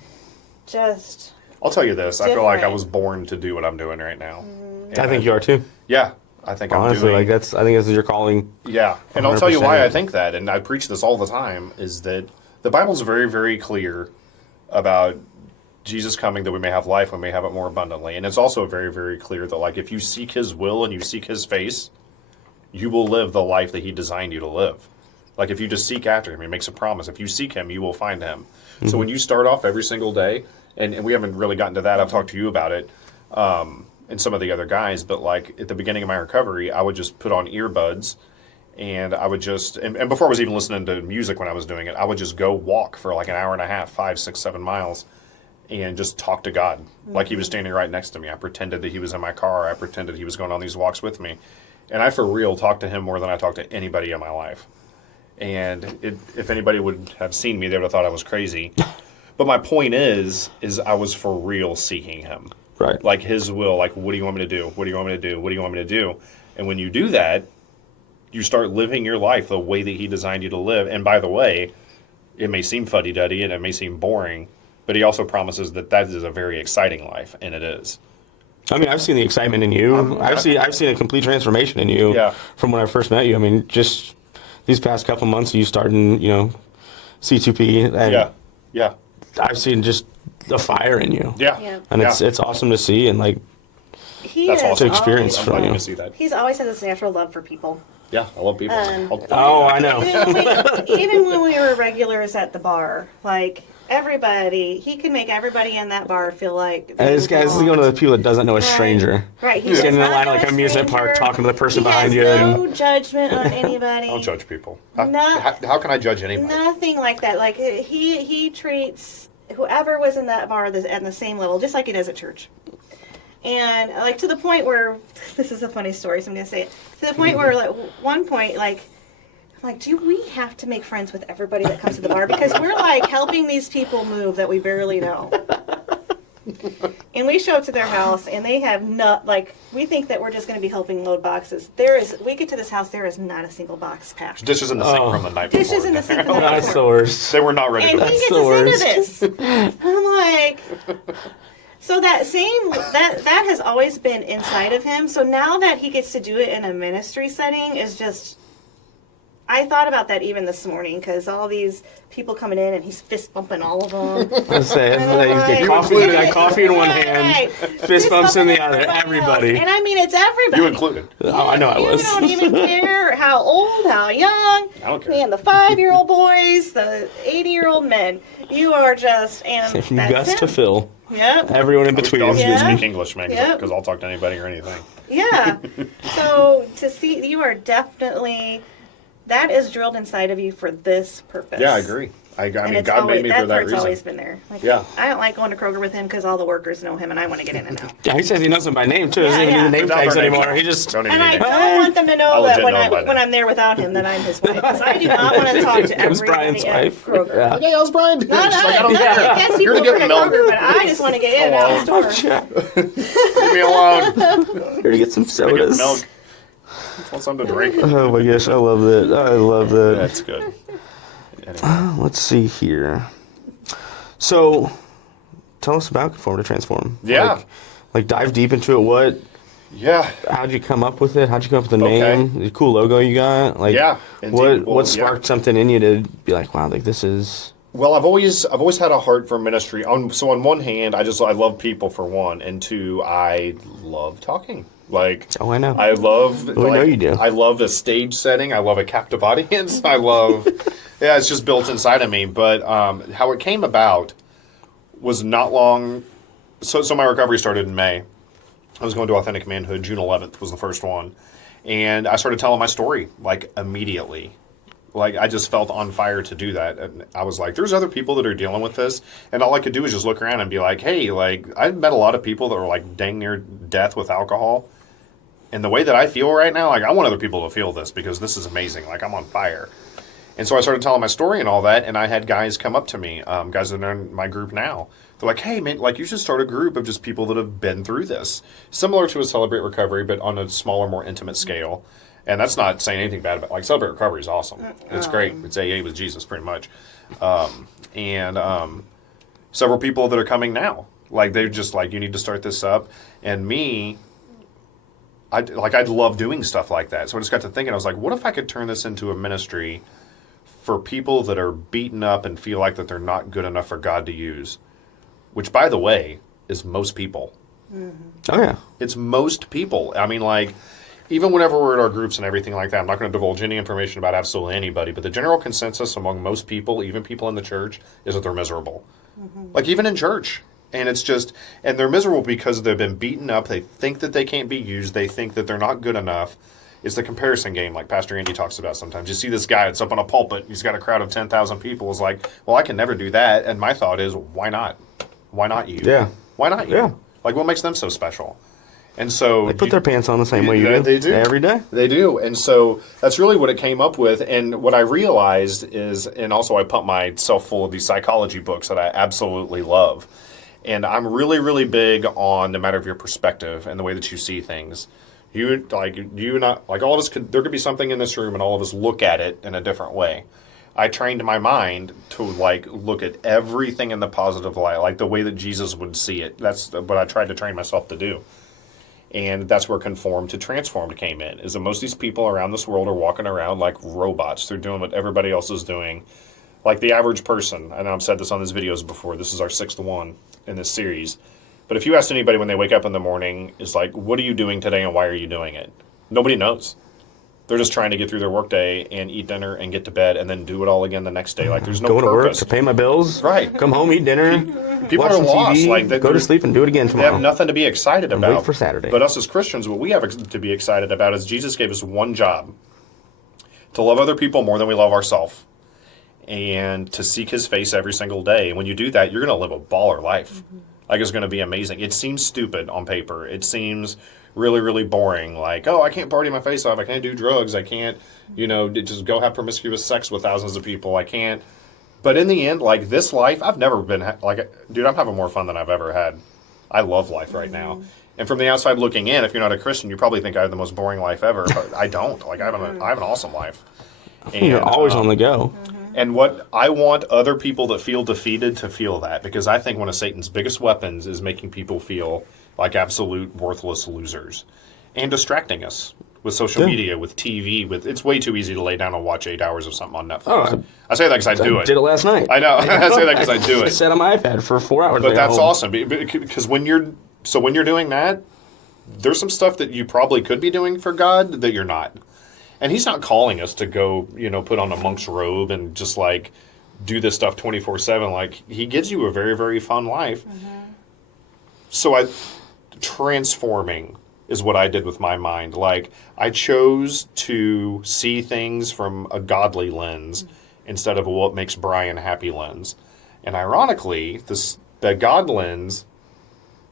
just I'll tell you this. I feel like I different. was born to do what I'm doing right now. And I think you are too. Yeah, I think Honestly, I'm doing. I think this is your calling. Yeah, and I'll tell you why 100%. I think that, and I preach this all the time, is that the Bible's very, very clear about Jesus coming that we may have life and we may have it more abundantly. And it's also very, very clear that, like, if you seek his will and you seek his face, you will live the life that he designed you to live. Like, if you just seek after him, he makes a promise. If you seek him, you will find him. So when you start off every single day, and we haven't really gotten to that, I've talked to you about it, and some of the other guys, but, like, at the beginning of my recovery, I would just put on earbuds, and I would just, and before I was even listening to music when I was doing it, I would just go walk for like an hour and a half, 5, 6, 7 miles, and just talk to God like he was standing right next to me. I pretended that he was in my car. I pretended he was going on these walks with me. And I, for real, talked to him more than I talked to anybody in my life. And if anybody would have seen me, they would have thought I was crazy. But my point is I was for real seeking him. Right. Like his will, like, what do you want me to do? What do you want me to do? What do you want me to do? And when you do that, you start living your life the way that he designed you to live. And by the way, it may seem fuddy-duddy and it may seem boring, but he also promises that is a very exciting life, and it is. I mean, I've seen the excitement in you. I've seen a complete transformation in you Yeah. from when I first met you. I mean, just these past couple months, you starting, C2P, and Yeah. I've seen just the fire in you. Yeah. Yeah. And it's awesome to see, and like, he That's is awesome. To experience always- I'm from glad you. you see that. He's always had this natural love for people. Yeah, I love people. Oh, I know. Even when we were regulars at the bar, like everybody, he could make everybody in that bar feel like. And this guy's belonged. one of the people that doesn't know a stranger. Right. He He's does getting in the not line know like a an amusement park, stranger. talking to the person He behind has you. no judgment on anybody. I don't judge people. How, No. how can I judge anybody? Nothing like that. Like he treats whoever was in that bar at the same level, just like he does at church. And like to the point where this is a funny story, so I'm gonna say it. To the point where like one point, like I'm like, do we have to make friends with everybody that comes to the bar? Because we're like helping these people move that we barely know. And we show up to their house, and they have not like we think that we're just going to be helping load boxes. We get to this house, there is not a single box packed. Dishes in the sink from the night before. Dishes in the sink from the night That's before. the worst. They were not ready And to he this. gets the us into this. I'm like, so that has always been inside of him. So now that he gets to do it in a ministry setting is just. I thought about that even this morning because all these people coming in and he's fist bumping all of them. Let's say it's And I'm like, like, you got coffee, you got coffee in one Right. hand, fist bumps in the other. Everybody. Else. And I mean, it's everybody. You included. Oh, I know I was. You don't even care how old, how young. I don't care. Man, the 5-year-old boys, the 80-year-old men. You are just, and From that's Gus him. to Phil. Yep. Everyone in between. I'll Yeah. speak English, man, Yep. because I'll talk to anybody or anything. Yeah. So to see, you are definitely, that is drilled inside of you for this purpose. Yeah, I agree. I And mean, it's God always, made me for that part's reason. always been there. Like, Yeah. I don't like going to Kroger with him because all the workers know him and I want to get in and out. Yeah, he says he knows them by name too. He doesn't Yeah, even yeah. need the name Without tags their name anymore. tags. He just. Don't even And I need it. don't want them to know I'll that legit when, know him by when name. I'm there without him that I'm his wife. Because I do not want to talk to Comes Brian's everybody at wife. Kroger. Yeah. Hey, how's Brian doing? Not She's like, I don't nothing care. against You're people to who get work at milk. Kroger, but I just want to get in and out of the store. Leave me alone. Here to get some Get sodas. milk. I want something to drink. Oh my gosh, I love that. I love that. That's good. Anyway. Let's see here. So, tell us about Conform to Transform. Yeah. Like dive deep into it. What? Yeah. How'd you come up with it? How'd you come up with the Okay. name? The cool logo you got. Like, Yeah, indeed. What Well, what sparked something in you to be like, wow, like this is. Well, I've always had a heart for ministry. So on one hand, I love people for one, and two, I love talking. Like, Oh, I know. I love. We know you do. I love a stage setting. I love a captive audience. I love. Yeah, it's just built inside of me. But how it came about was not long. So my recovery started in May. I was going to Authentic Manhood. June 11th was the first one, and I started telling my story like immediately. Like, I just felt on fire to do that. And I was like, there's other people that are dealing with this. And all I could do is just look around and be like, hey, like, I've met a lot of people that were like dang near death with alcohol. And the way that I feel right now, like, I want other people to feel this because this is amazing. Like, I'm on fire. And so I started telling my story and all that. And I had guys come up to me, guys that are in my group now. They're like, hey, man, like, you should start a group of just people that have been through this. Similar to a Celebrate Recovery, but on a smaller, more intimate scale. And that's not saying anything bad about it. Like, Celebrate Recovery is awesome. It's great. It's AA with Jesus, pretty much. Several people that are coming now. Like, they're just like, you need to start this up. And me, I love doing stuff like that. So I just got to thinking, I was like, what if I could turn this into a ministry for people that are beaten up and feel like that they're not good enough for God to use? Which, by the way, is most people. Oh yeah. It's most people. I mean, like, even whenever we're at our groups and everything like that, I'm not going to divulge any information about absolutely anybody, but the general consensus among most people, even people in the church, is that they're miserable. Like, even in church. And it's just, and they're miserable because they've been beaten up. They think that they can't be used. They think that they're not good enough. It's the comparison game, like Pastor Andy talks about sometimes. You see this guy that's up on a pulpit. He's got a crowd of 10,000 people. It's like, well, I can never do that. And my thought is, why not? Why not you? Yeah. Why not you? Yeah. Like, what makes them so special? And so They put their pants on the same way you do. They do every day. They do, and so that's really what it came up with. And what I realized is, and also I pump myself full of these psychology books that I absolutely love. And I'm really, really big on the matter of your perspective and the way that you see things. You and I, like all of us, there could be something in this room, and all of us look at it in a different way. I trained my mind to like look at everything in the positive light, like the way that Jesus would see it. That's what I tried to train myself to do. And that's where conformed to transformed came in, is that most of these people around this world are walking around like robots. They're doing what everybody else is doing. Like the average person, and I've said this on these videos before, this is our 6th one in this series. But if you ask anybody when they wake up in the morning, it's like, what are you doing today and why are you doing it? Nobody knows. They're just trying to get through their workday and eat dinner and get to bed and then do it all again the next day. Like there's no Go to work purpose. to pay my bills. Right. Come home, eat dinner. People watch are some lost. TV, Like go to sleep and do it again They tomorrow. have nothing to be excited about. wait for Saturday. But us as Christians, what we have to be excited about is Jesus gave us one job: to love other people more than we love ourselves, and to seek His face every single day. And when you do that, you're going to live a baller life. Like it's going to be amazing. It seems stupid on paper. It seems really, really boring. Like, oh, I can't party my face off. I can't do drugs. I can't, just go have promiscuous sex with thousands of people. I can't. But in the end, like this life, I've never been dude, I'm having more fun than I've ever had. I love life right now. And from the outside looking in, if you're not a Christian, you probably think I have the most boring life ever. But I don't. Like I have an awesome life. And, You're always on the go. And what I want other people that feel defeated to feel that, because I think one of Satan's biggest weapons is making people feel like absolute worthless losers and distracting us with social media, with TV. It's way too easy to lay down and watch 8 hours of something on Netflix. Oh, I say that because I do it. Did it last night. I know. I say that because I do I it. sat on my iPad for 4 hours. But that's awesome because when you're doing that, there's some stuff that you probably could be doing for God that you're not. And He's not calling us to go, put on a monk's robe and just like do this stuff 24/7. Like He gives you a very, very fun life. So transforming is what I did with my mind. Like I chose to see things from a godly lens instead of a what makes Brian happy lens. And ironically, the God lens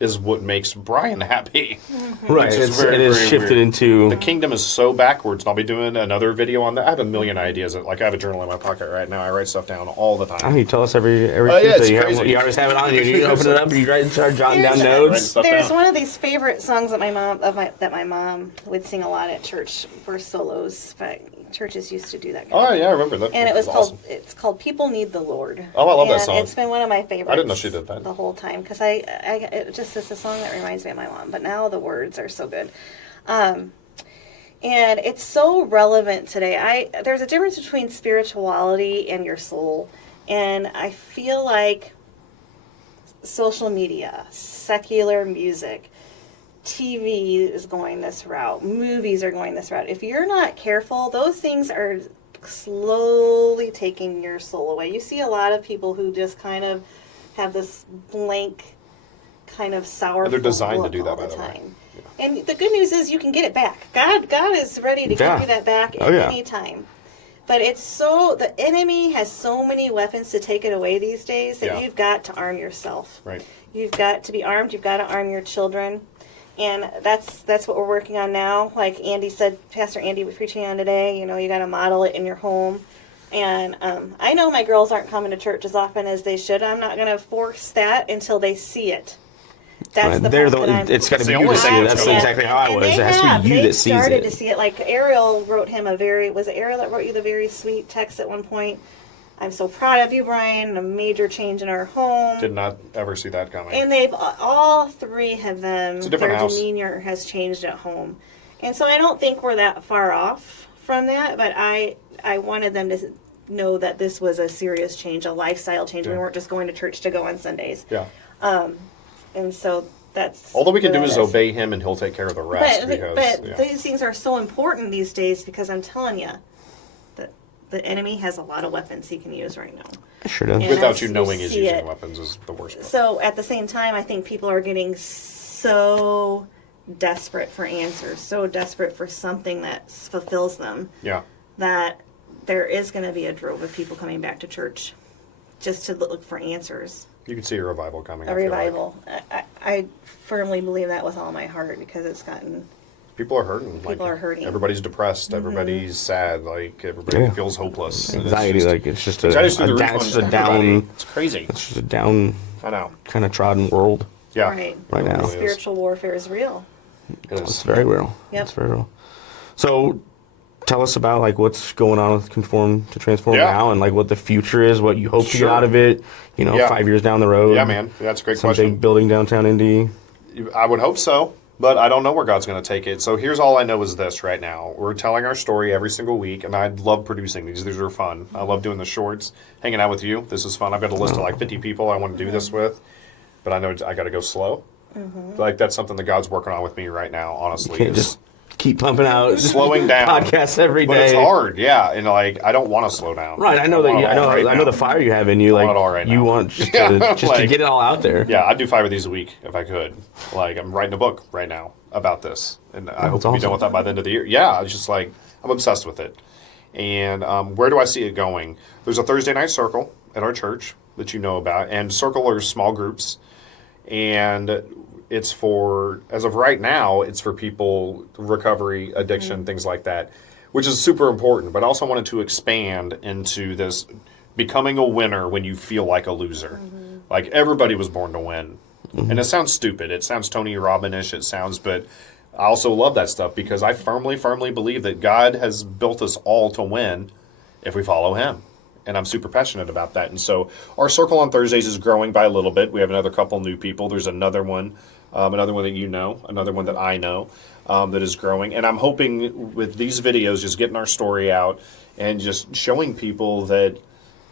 is what makes Brian happy. Right. Which is It is shifted weird. into. The kingdom is so backwards, and I'll be doing another video on that. I have a million ideas. Like I have a journal in my pocket right now. I write stuff down all the I time. mean, you tell us every yeah, it's Tuesday. crazy. You always have it on you. You open it up and you start jotting down notes. stuff There's down. one of these favorite songs that my mom would sing a lot at church for solos, but churches used to do that. Oh yeah, I remember that. And it was awesome. called "People Need the Lord." Oh, I love that And song. It's been one of my favorites. I didn't know she did that. The whole time because it's a song that reminds me of my mom. But now the words are so good, and it's so relevant today. There's a difference between spirituality and your soul, and I feel like social media, secular music, TV is going this route. Movies are going this route. If you're not careful, those things are slowly taking your soul away. You see a lot of people who just kind of have this blank, kind of sour. They're designed to look do that, all by the the way. time. And the good news is you can get it back. God is ready to Yeah. give you that back Oh, at yeah. any time. But the enemy has so many weapons to take it away these days that Yeah. you've got to arm yourself. Right. You've got to be armed. You've got to arm your children. And that's what we're working on now. Like Andy said, Pastor Andy was preaching on today, you got to model it in your home. And I know my girls aren't coming to church as often as they should. I'm not going to force that until they see it. That's the They're part that I'm- it's got to It's be the you only to see thing it. that's That's gonna- exactly how I And was. they It has to have. be you They've that sees started to it. see it. Like Ariel wrote him was it Ariel that wrote you the very sweet text at one point? I'm so proud of you, Brian. A major change in our home. Did not ever see that coming. And they've all three of them. It's a different their house. demeanor has changed at home, and so I don't think we're that far off from that. But I wanted them to know that this was a serious change, a lifestyle change. We Yeah. weren't just going to church to go on Sundays. Yeah. And so that's All that we can where do that is obey Him, and He'll take care of the rest. But yeah. these things are so important these days because I'm telling you, the enemy has a lot of weapons he can use right now. Sure does. And Without as you you knowing he's see using it- weapons is the worst part. So at the same time, I think people are getting so desperate for answers, so desperate for something that fulfills them, Yeah. that there is going to be a drove of people coming back to church just to look for answers. You can see a revival coming. A I feel like. revival. I firmly believe that with all my heart because it's gotten. People are hurting. People are hurting. Everybody's depressed. Everybody's sad. Like everybody Yeah. feels hopeless. And it's Anxiety, just- like it's just a, anxiety's through the roof down, on it's just a everybody. down, It's crazy. it's just a down, I know. kind of trodden world Yeah. Right. right now. It really is. Spiritual warfare is real. It It's is. very real. Yep. It's very real. So, tell us about like what's going on with Conform to Transform Yeah. now, and like what the future is, what you hope to Sure. get out of it. Yeah. 5 years down the road. Yeah, man. That's a great Some question. big building downtown Indy. I would hope so, but I don't know where God's going to take it. So here's all I know is this right now. We're telling our story every single week, and I love producing these. These are fun. I love doing the shorts, hanging out with you. This is fun. I've got a list of like 50 people I want to do this with, but I know I got to go slow. Like that's something that God's working on with me right now. Honestly, Can't is just keep pumping out slowing down podcasts every but day. it's hard, yeah. And like I don't want to slow down. Right, I know that. want it I all know. right I know now. the fire you have in you. Like want it all right you now. want just to Like- get it all out there. Yeah, I'd do 5 of these a week if I could. Like I'm writing a book right now about this, and I hope to be awesome. done with that by the end of the year. Yeah, it's just like I'm obsessed with it. And where do I see it going? There's a Thursday night circle at our church that you know about, and circle are small groups, and it's for, as of right now, it's for people recovery, addiction, things like that, which is super important. But I also wanted to expand into this becoming a winner when you feel like a loser. Like everybody was born to win. And it sounds stupid. It sounds Tony Robbins-ish. It sounds, but I also love that stuff because I firmly, firmly believe that God has built us all to win if we follow Him. And I'm super passionate about that. And so our circle on Thursdays is growing by a little bit. We have another couple new people. There's another one that you know, another one that I know that is growing. And I'm hoping with these videos, just getting our story out and just showing people that,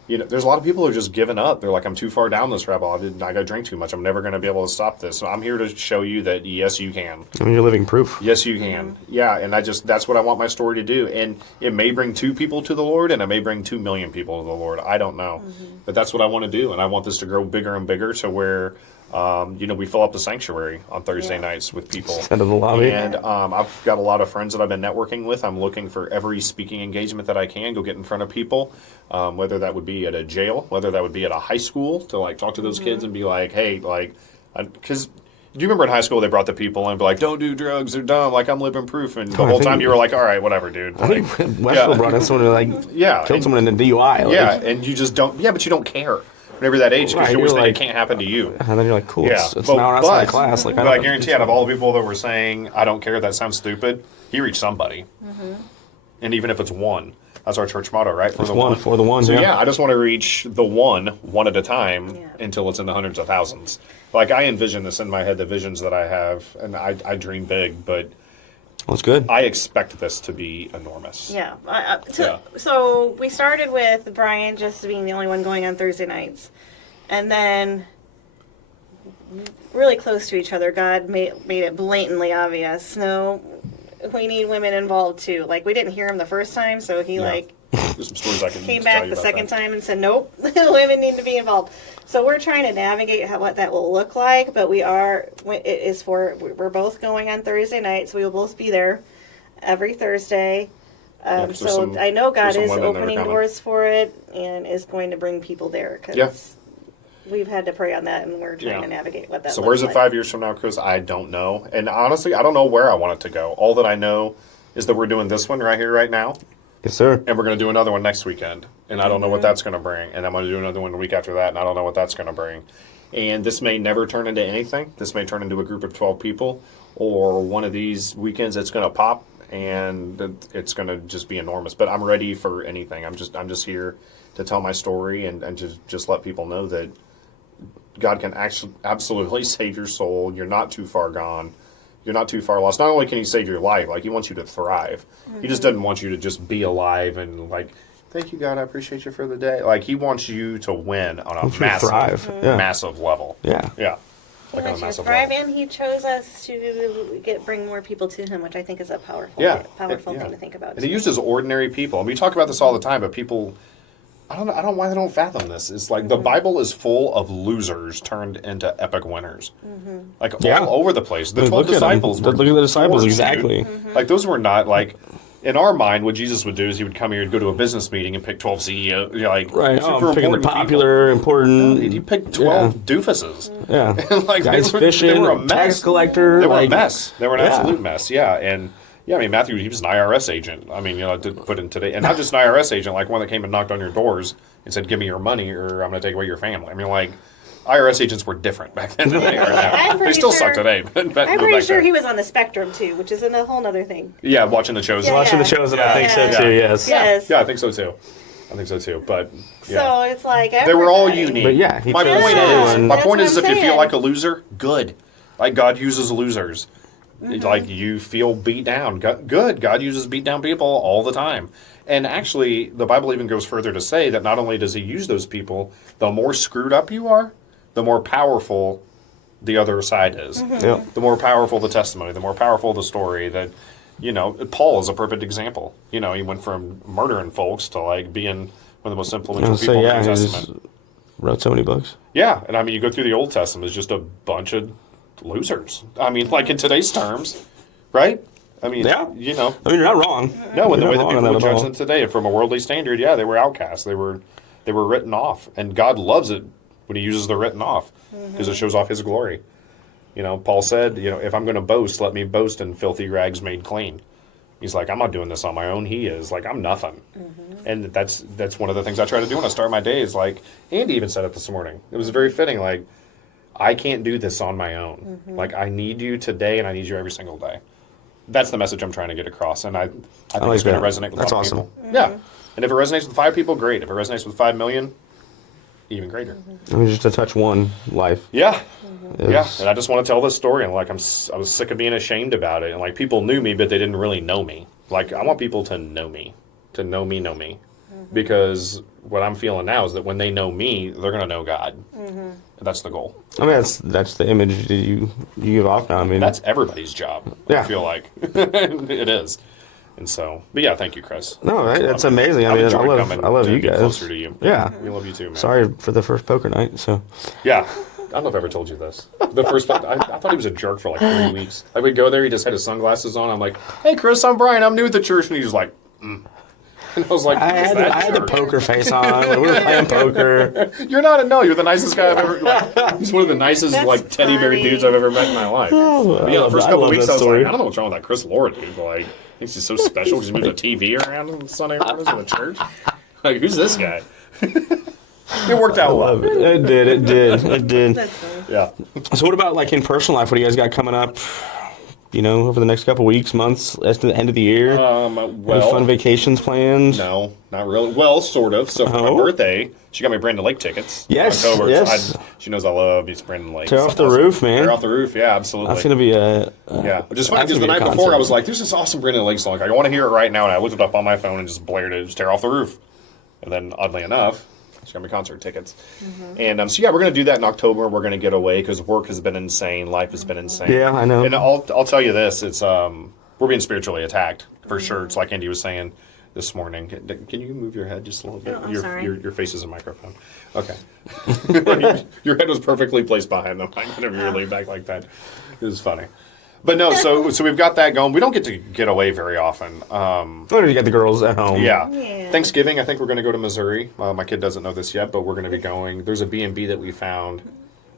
you know, there's a lot of people who are just giving up. They're like, I'm too far down this rabbit hole. I got to drink too much. I'm never going to be able to stop this. So I'm here to show you that, yes, you can. I mean, you're living proof. Yes, you can. Yeah, and that's what I want my story to do. And it may bring 2 people to the Lord, and it may bring 2 million people to the Lord. I don't know. But that's what I want to do, and I want this to grow bigger and bigger to where, we fill up the sanctuary on Thursday nights with people. Instead of the lobby. And I've got a lot of friends that I've been networking with. I'm looking for every speaking engagement that I can, go get in front of people, whether that would be at a jail, whether that would be at a high school, to like talk to those kids and be like, hey, like, because do you remember in high school they brought the people in and be like, don't do drugs, they're dumb, like I'm living proof, and the I whole think- time you were like, all right, whatever, dude. I Like, think Westville brought in someone who like yeah, killed and- someone in a DUI. Like, yeah, and you just don't. Yeah, but you don't care whenever you're that age because Right, you always you're think like- it can't happen to you. And then you're like, cool. Yeah, It's an hour outside class. Like, but I don't- guarantee, out of all the people that were saying, "I don't care," that sounds stupid. He reached somebody, and even if it's one, that's our church motto, right? For for the one. So yeah. yeah, I just want to reach the one at a time Yeah. until it's in the hundreds of thousands. Like I envision this in my head, the visions that I have, and I dream big, but Well, it's good. I expect this to be enormous. Yeah. Yeah. So we started with Brian just being the only one going on Thursday nights. And then, really close to each other, God made it blatantly obvious. No, we need women involved too. Like, we didn't hear him the first time, so he, Yeah. There's some stories I can came tell back you the about second that. time and said, nope, women need to be involved. So we're trying to navigate what that will look like, but we're both going on Thursday nights. We will both be there every Thursday. Yeah, 'cause there's So some- I know God there's some is women that are opening coming. doors for it and is going to bring people there because Yeah. we've had to pray on that and we're trying Yeah. to navigate what that So looks where's it like. 5 years from now, Chris? I don't know. And honestly, I don't know where I want it to go. All that I know is that we're doing this one right here, right now, Yes, sir. and we're going to do another one next weekend. And I don't know what that's going to bring. And I'm going to do another one the week after that, and I don't know what that's going to bring. And this may never turn into anything. This may turn into a group of 12 people, or one of these weekends it's going to pop, and it's going to just be enormous. But I'm ready for anything. I'm just here to tell my story and to just let people know that God can actually absolutely save your soul. You're not too far gone. You're not too far lost. Not only can He save your life, like He wants you to thrive. He just doesn't want you to just be alive and like, thank you, God, I appreciate you for the day. Like He wants you to win on a you to massive, thrive. Yeah. massive level. Yeah. Yeah. He Like on a wants you to massive thrive, level. and He chose us to bring more people to Him, which I think is a powerful Yeah. thing Yeah. to think about. And He uses ordinary people. And we talk about this all the time, but people, I don't know why they don't fathom this. It's like the Bible is full of losers turned into epic winners. Like Yeah. all over the place. The Look 12 at 'em. disciples. were Look at the disciples, dwarfs, dude. exactly. Like those were not like, in our mind, what Jesus would do is He would come here and go to a business meeting and pick 12 CEOs, like Right. super Oh, I'm picking the important popular, important. people. He picked 12 doofuses. Yeah. Like Guys they fishing, were a mess. tax collector. They were like, a mess. They were an Yeah. absolute mess. Yeah, and yeah, I mean Matthew, he was an IRS agent. I mean, to put in today, and not just an IRS agent, like one that came and knocked on your doors and said, "Give me your money, or I'm going to take away your family." I mean, like IRS agents were different back then than they are now. I'm They pretty still suck sure- today, but I'm back pretty sure then. he was on the spectrum too, which is a whole other thing. Yeah, watching the shows. Yeah, Watching the shows, and I think Yeah. so too. Yes. Yes. Yeah, I think so too. I think so too. But yeah. So it's like They were all everybody. unique. But yeah, He my chose point everyone. is, my That's point what is, I'm if you feel saying. like a loser, good. Like God uses losers. Like you feel beat down, good. God uses beat down people all the time. And actually, the Bible even goes further to say that not only does He use those people, the more screwed up you are, the more powerful the other side is. Yep. The more powerful the testimony, the more powerful the story. That, Paul is a perfect example. He went from murdering folks to like being one of the most influential people in the New he Testament. just wrote so many books. Yeah, and I mean, you go through the Old Testament, it's just a bunch of losers. I mean, like in today's terms, right? I mean, Yeah. no, I mean, you're not wrong. in the You're way not that wrong on people would at judge all. them today, from a worldly standard, yeah, they were outcasts. They were written off, and God loves it when He uses the written off because it shows off His glory. Paul said, if I'm going to boast, let me boast in filthy rags made clean. He's like, I'm not doing this on my own. He is like, I'm nothing. And that's one of the things I try to do when I start my day is like, Andy even said it this morning. It was very fitting. Like, I can't do this on my own. Like, I need you today and I need you every single day. That's the message I'm trying to get across. And I think like it's going to that. resonate with That's a lot awesome. of people. Yeah. And if it resonates with 5 people, great. If it resonates with 5 million, even greater. I mean, just to touch one life. Yeah. Yeah. Is- And I just want to tell this story. And like, I was sick of being ashamed about it. And like, people knew me, but they didn't really know me. Like, I want people to know me. To know me. Because what I'm feeling now is that when they know me, they're going to know God. And that's the goal. I mean, that's the image that you give off now. I mean, That's everybody's job. Yeah. I feel like it is. And so, but yeah, thank you, Chris. no, that's amazing. I I've mean, enjoyed I coming love to you get guys. closer to you. Yeah. We love you too, man. Sorry for the first poker night. So Yeah. I don't know if I ever told you this. The first, I thought he was a jerk for like 3 weeks. I would go there, he just had his sunglasses on. I'm like, hey, Chris, I'm Brian. I'm new at the church. And he's like, And I was like, I had the jerk? poker face on. Like, we were playing poker. You're the nicest guy I've ever, like, he's one of the nicest, That's like, teddy bear funny. dudes I've ever met in my life. But yeah, the first couple love weeks that I was story. like, I don't know what's wrong with that Chris Lord dude. But, like, he's just so special because he moves a TV around on Sunday mornings in the church. Like, who's this guy? It worked out well. It did. That's funny. Yeah. So what about like in personal life? What do you guys got coming up? Over the next couple weeks, months, as to the end of the year. Any Well, fun vacations planned? no, not really. Well, sort of. So for Oh. my birthday, she got me Brandon Lake tickets. in Yes, October. yes. She knows I love these Brandon Lake. Tear off the roof, man. Tear off the roof, yeah, absolutely. That's gonna be a Yeah, which is funny that's because the gonna night be a before I concert. was like, "There's this awesome Brandon Lake song. Like, I want to hear it right now." And I looked it up on my phone and just blared it. Just tear off the roof. And then, oddly enough, she got me concert tickets. And so yeah, we're gonna do that in October. We're gonna get away because work has been insane. Life has been insane. Yeah, I know. And I'll tell you this: it's we're being spiritually attacked for sure. It's like Andy was saying this morning. Can you move your head just a little bit? Oh, I'm sorry. Your face is a microphone. Okay. Your head was perfectly placed behind the mic whenever you lean back like that. It was funny. But no, so we've got that going. We don't get to get away very often. you got the girls at home. Yeah. Yeah. Thanksgiving, I think we're going to go to Missouri. My kid doesn't know this yet, but we're going to be going. There's a B&B that we found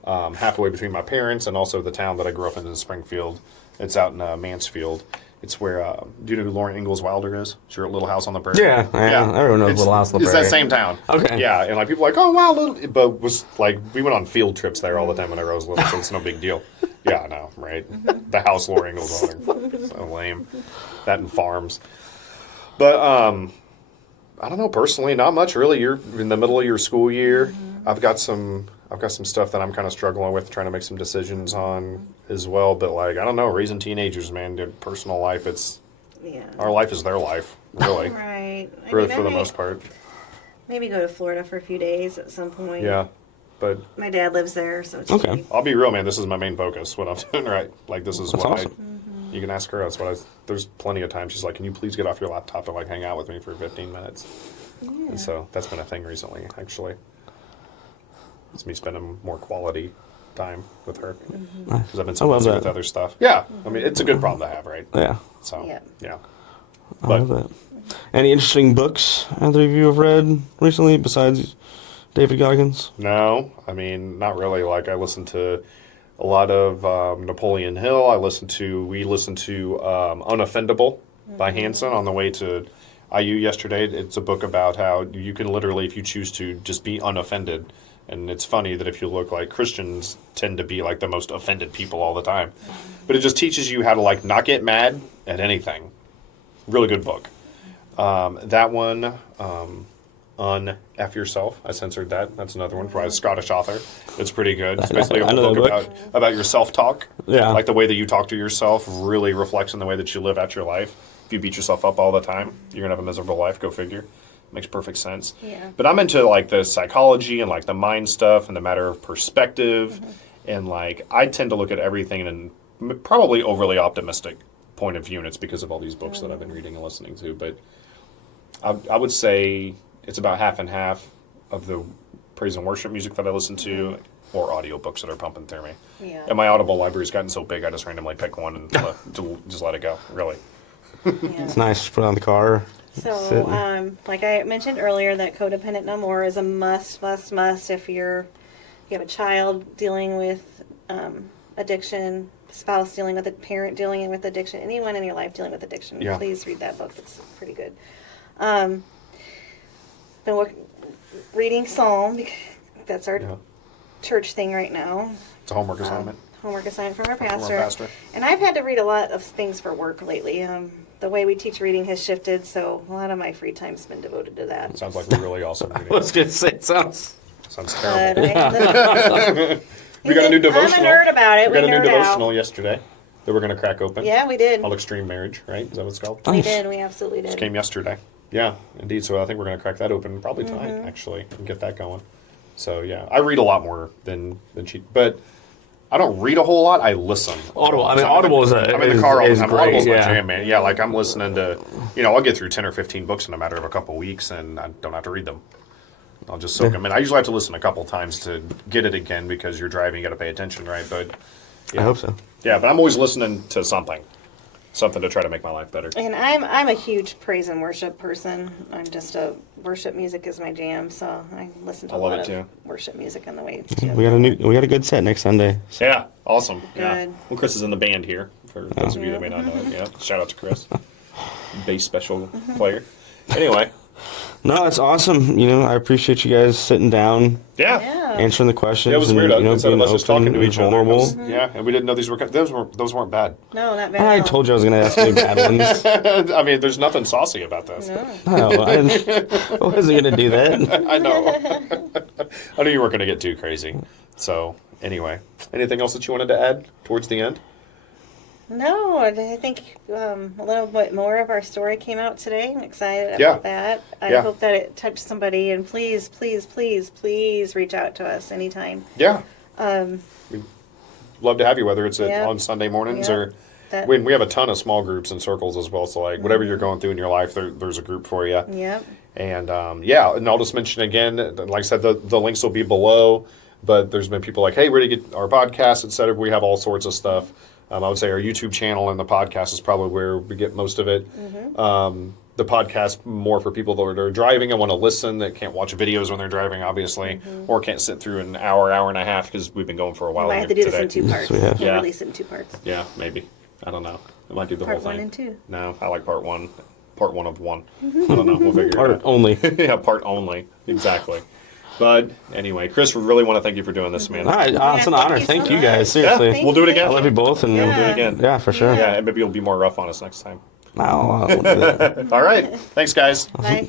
halfway between my parents and also the town that I grew up in Springfield. It's out in Mansfield. It's where, do you know who Lauren Ingalls Wilder is? It's your Little House on the Prairie. Yeah. Everyone knows Little House on the It's Prairie. that same town. Okay. Yeah, and like people are like, oh wow, but was like we went on field trips there all the time when I was little, so it's no big deal. Yeah, I know, right? The house Lauren Ingalls Wilder. So lame. That and farms. But I don't know, personally, not much really. You're in the middle of your school year. I've got some stuff that I'm kind of struggling with, trying to make some decisions on as well. But like, I don't know, raising teenagers, man, their personal life, Yeah. our life is their life, really, Right. I for mean, I the may- most part. Maybe go to Florida for a few days at some point. Yeah, but My dad lives there, so it's Okay. cheap. I'll be real, man. This is my main focus. What I'm doing, right? Like, this is That's what awesome. you can ask her. That's what there's plenty of times she's like, "Can you please get off your laptop to like hang out with me for 15 minutes?" And so that's been a thing recently, actually. It's me spending more quality time with her because I've been so I love busy that. with other stuff. Yeah, I mean, it's a good problem to have, right? Yeah. So Yeah. yeah. I love that. Any interesting books either of you have read recently besides David Goggins? No, I mean, not really. Like, I listened to a lot of Napoleon Hill. We listened to Unoffendable by Hansen on the way to IU yesterday. It's a book about how you can literally, if you choose to, just be unoffended. And it's funny that if you look, like, Christians tend to be like the most offended people all the time. But it just teaches you how to like not get mad at anything. Really good book. That one, F Yourself. I censored that. That's another one from a Scottish author. It's pretty good. It's basically a I know whole book that about your self-talk. Yeah. Like the way that you talk to yourself really reflects in the way that you live out your life. If you beat yourself up all the time, you're going to have a miserable life. Go figure. Makes perfect sense. Yeah. But I'm into like the psychology and like the mind stuff and the matter of perspective. And like, I tend to look at everything in a probably overly optimistic point of view, and it's because of all these books that I've been reading and listening to. But I would say it's about half and half of the praise and worship music that I listen to, or audiobooks that are pumping through me. Yeah. And my Audible library's gotten so big, I just randomly pick one and just let it go. Really. Yeah. It's nice. Just put it on the car. So, Sitting. like I mentioned earlier, that Codependent No More is a must if you have a child dealing with addiction, spouse dealing with it, parent dealing with addiction, anyone in your life dealing with addiction. Yeah. Please read that book. It's pretty good. Been reading Psalm. That's our Yeah. church thing right now. It's a homework assignment. Homework assignment from our From our pastor. pastor. And I've had to read a lot of things for work lately. The way we teach reading has shifted, so a lot of my free time's been devoted to that. Sounds like we're really awesome reading. I was gonna say it sounds. Sounds But terrible. We got a new devotional. I'm a nerd about it. We got a new nerd out. devotional yesterday that we're going to crack open. Yeah, we did. Called Extreme Marriage, right? Is that what it's called? We Nice. did. We absolutely did. Just came yesterday. Yeah, indeed. So I think we're going to crack that open probably tonight, Mm-hmm. actually, and get that going. So yeah, I read a lot more than she, but I don't read a whole lot. I listen. Audible. I mean, Audible is I'm in the car all the time. great, Audible's my yeah. jam, man. Yeah, like I'm listening to, I'll get through 10 or 15 books in a matter of a couple weeks, and I don't have to read them. I'll just soak them in. I usually have to listen a couple times to get it again because you're driving, you got to pay attention, right? But I hope so. yeah, but I'm always listening to something to try to make my life better. And I'm a huge praise and worship person. I'm just worship music is my jam, so I listen to I a love lot it, of too. worship music on the way. We got a good set next Sunday. So. Yeah, awesome. Yeah. Good. Well, Chris is in the band here. For those of you that may not know it, yeah. Shout out to Chris, bass special player. Anyway, No, that's awesome. I appreciate you guys sitting down, yeah. Yeah. answering the questions. Yeah, it was and, weird. Instead being of us just open talking to and each other. vulnerable. Yeah, and we didn't know those weren't bad. No, not bad. I at all. told you I was going to ask any bad ones. I mean, there's nothing saucy about this. No. No, I wasn't going to do that. I know. I knew you weren't going to get too crazy. So, anyway, anything else that you wanted to add towards the end? No, I think a little bit more of our story came out today. I'm excited Yeah. about that. I Yeah. hope that it touched somebody, and please, please, please, please reach out to us anytime. Yeah. We'd love to have you, whether it's Yeah. on Sunday mornings Yeah. or That, we have a ton of small groups and circles as well. So, like, whatever you're going through in your life, there's a group for you. Yep. And and I'll just mention again, like I said, the links will be below. But there's been people like, hey, where do you get our podcast, et cetera? We have all sorts of stuff. I would say our YouTube channel and the podcast is probably where we get most of it. The podcast more for people that are driving and want to listen, that can't watch videos when they're driving, obviously, or can't sit through an hour and a half because we've been going for a while. We might have to do today. this in 2 parts. we have. We'll Yeah. release it in 2 parts. Yeah, maybe. I don't know. I might do the Part whole thing. 1 and 2. No, I like part one. Part one of one. I don't know. We'll figure it Part out. only. Yeah, part only. Exactly. But anyway, Chris, we really want to thank you for doing this, man. All right, it's an thank honor. you Thank so you guys. much. Seriously. Yeah, we'll do it again. I love you both, and Yeah. Do it again. yeah, for sure. Yeah, and maybe you'll be more rough on us next time. I'll do that. All right. Thanks, guys. Bye.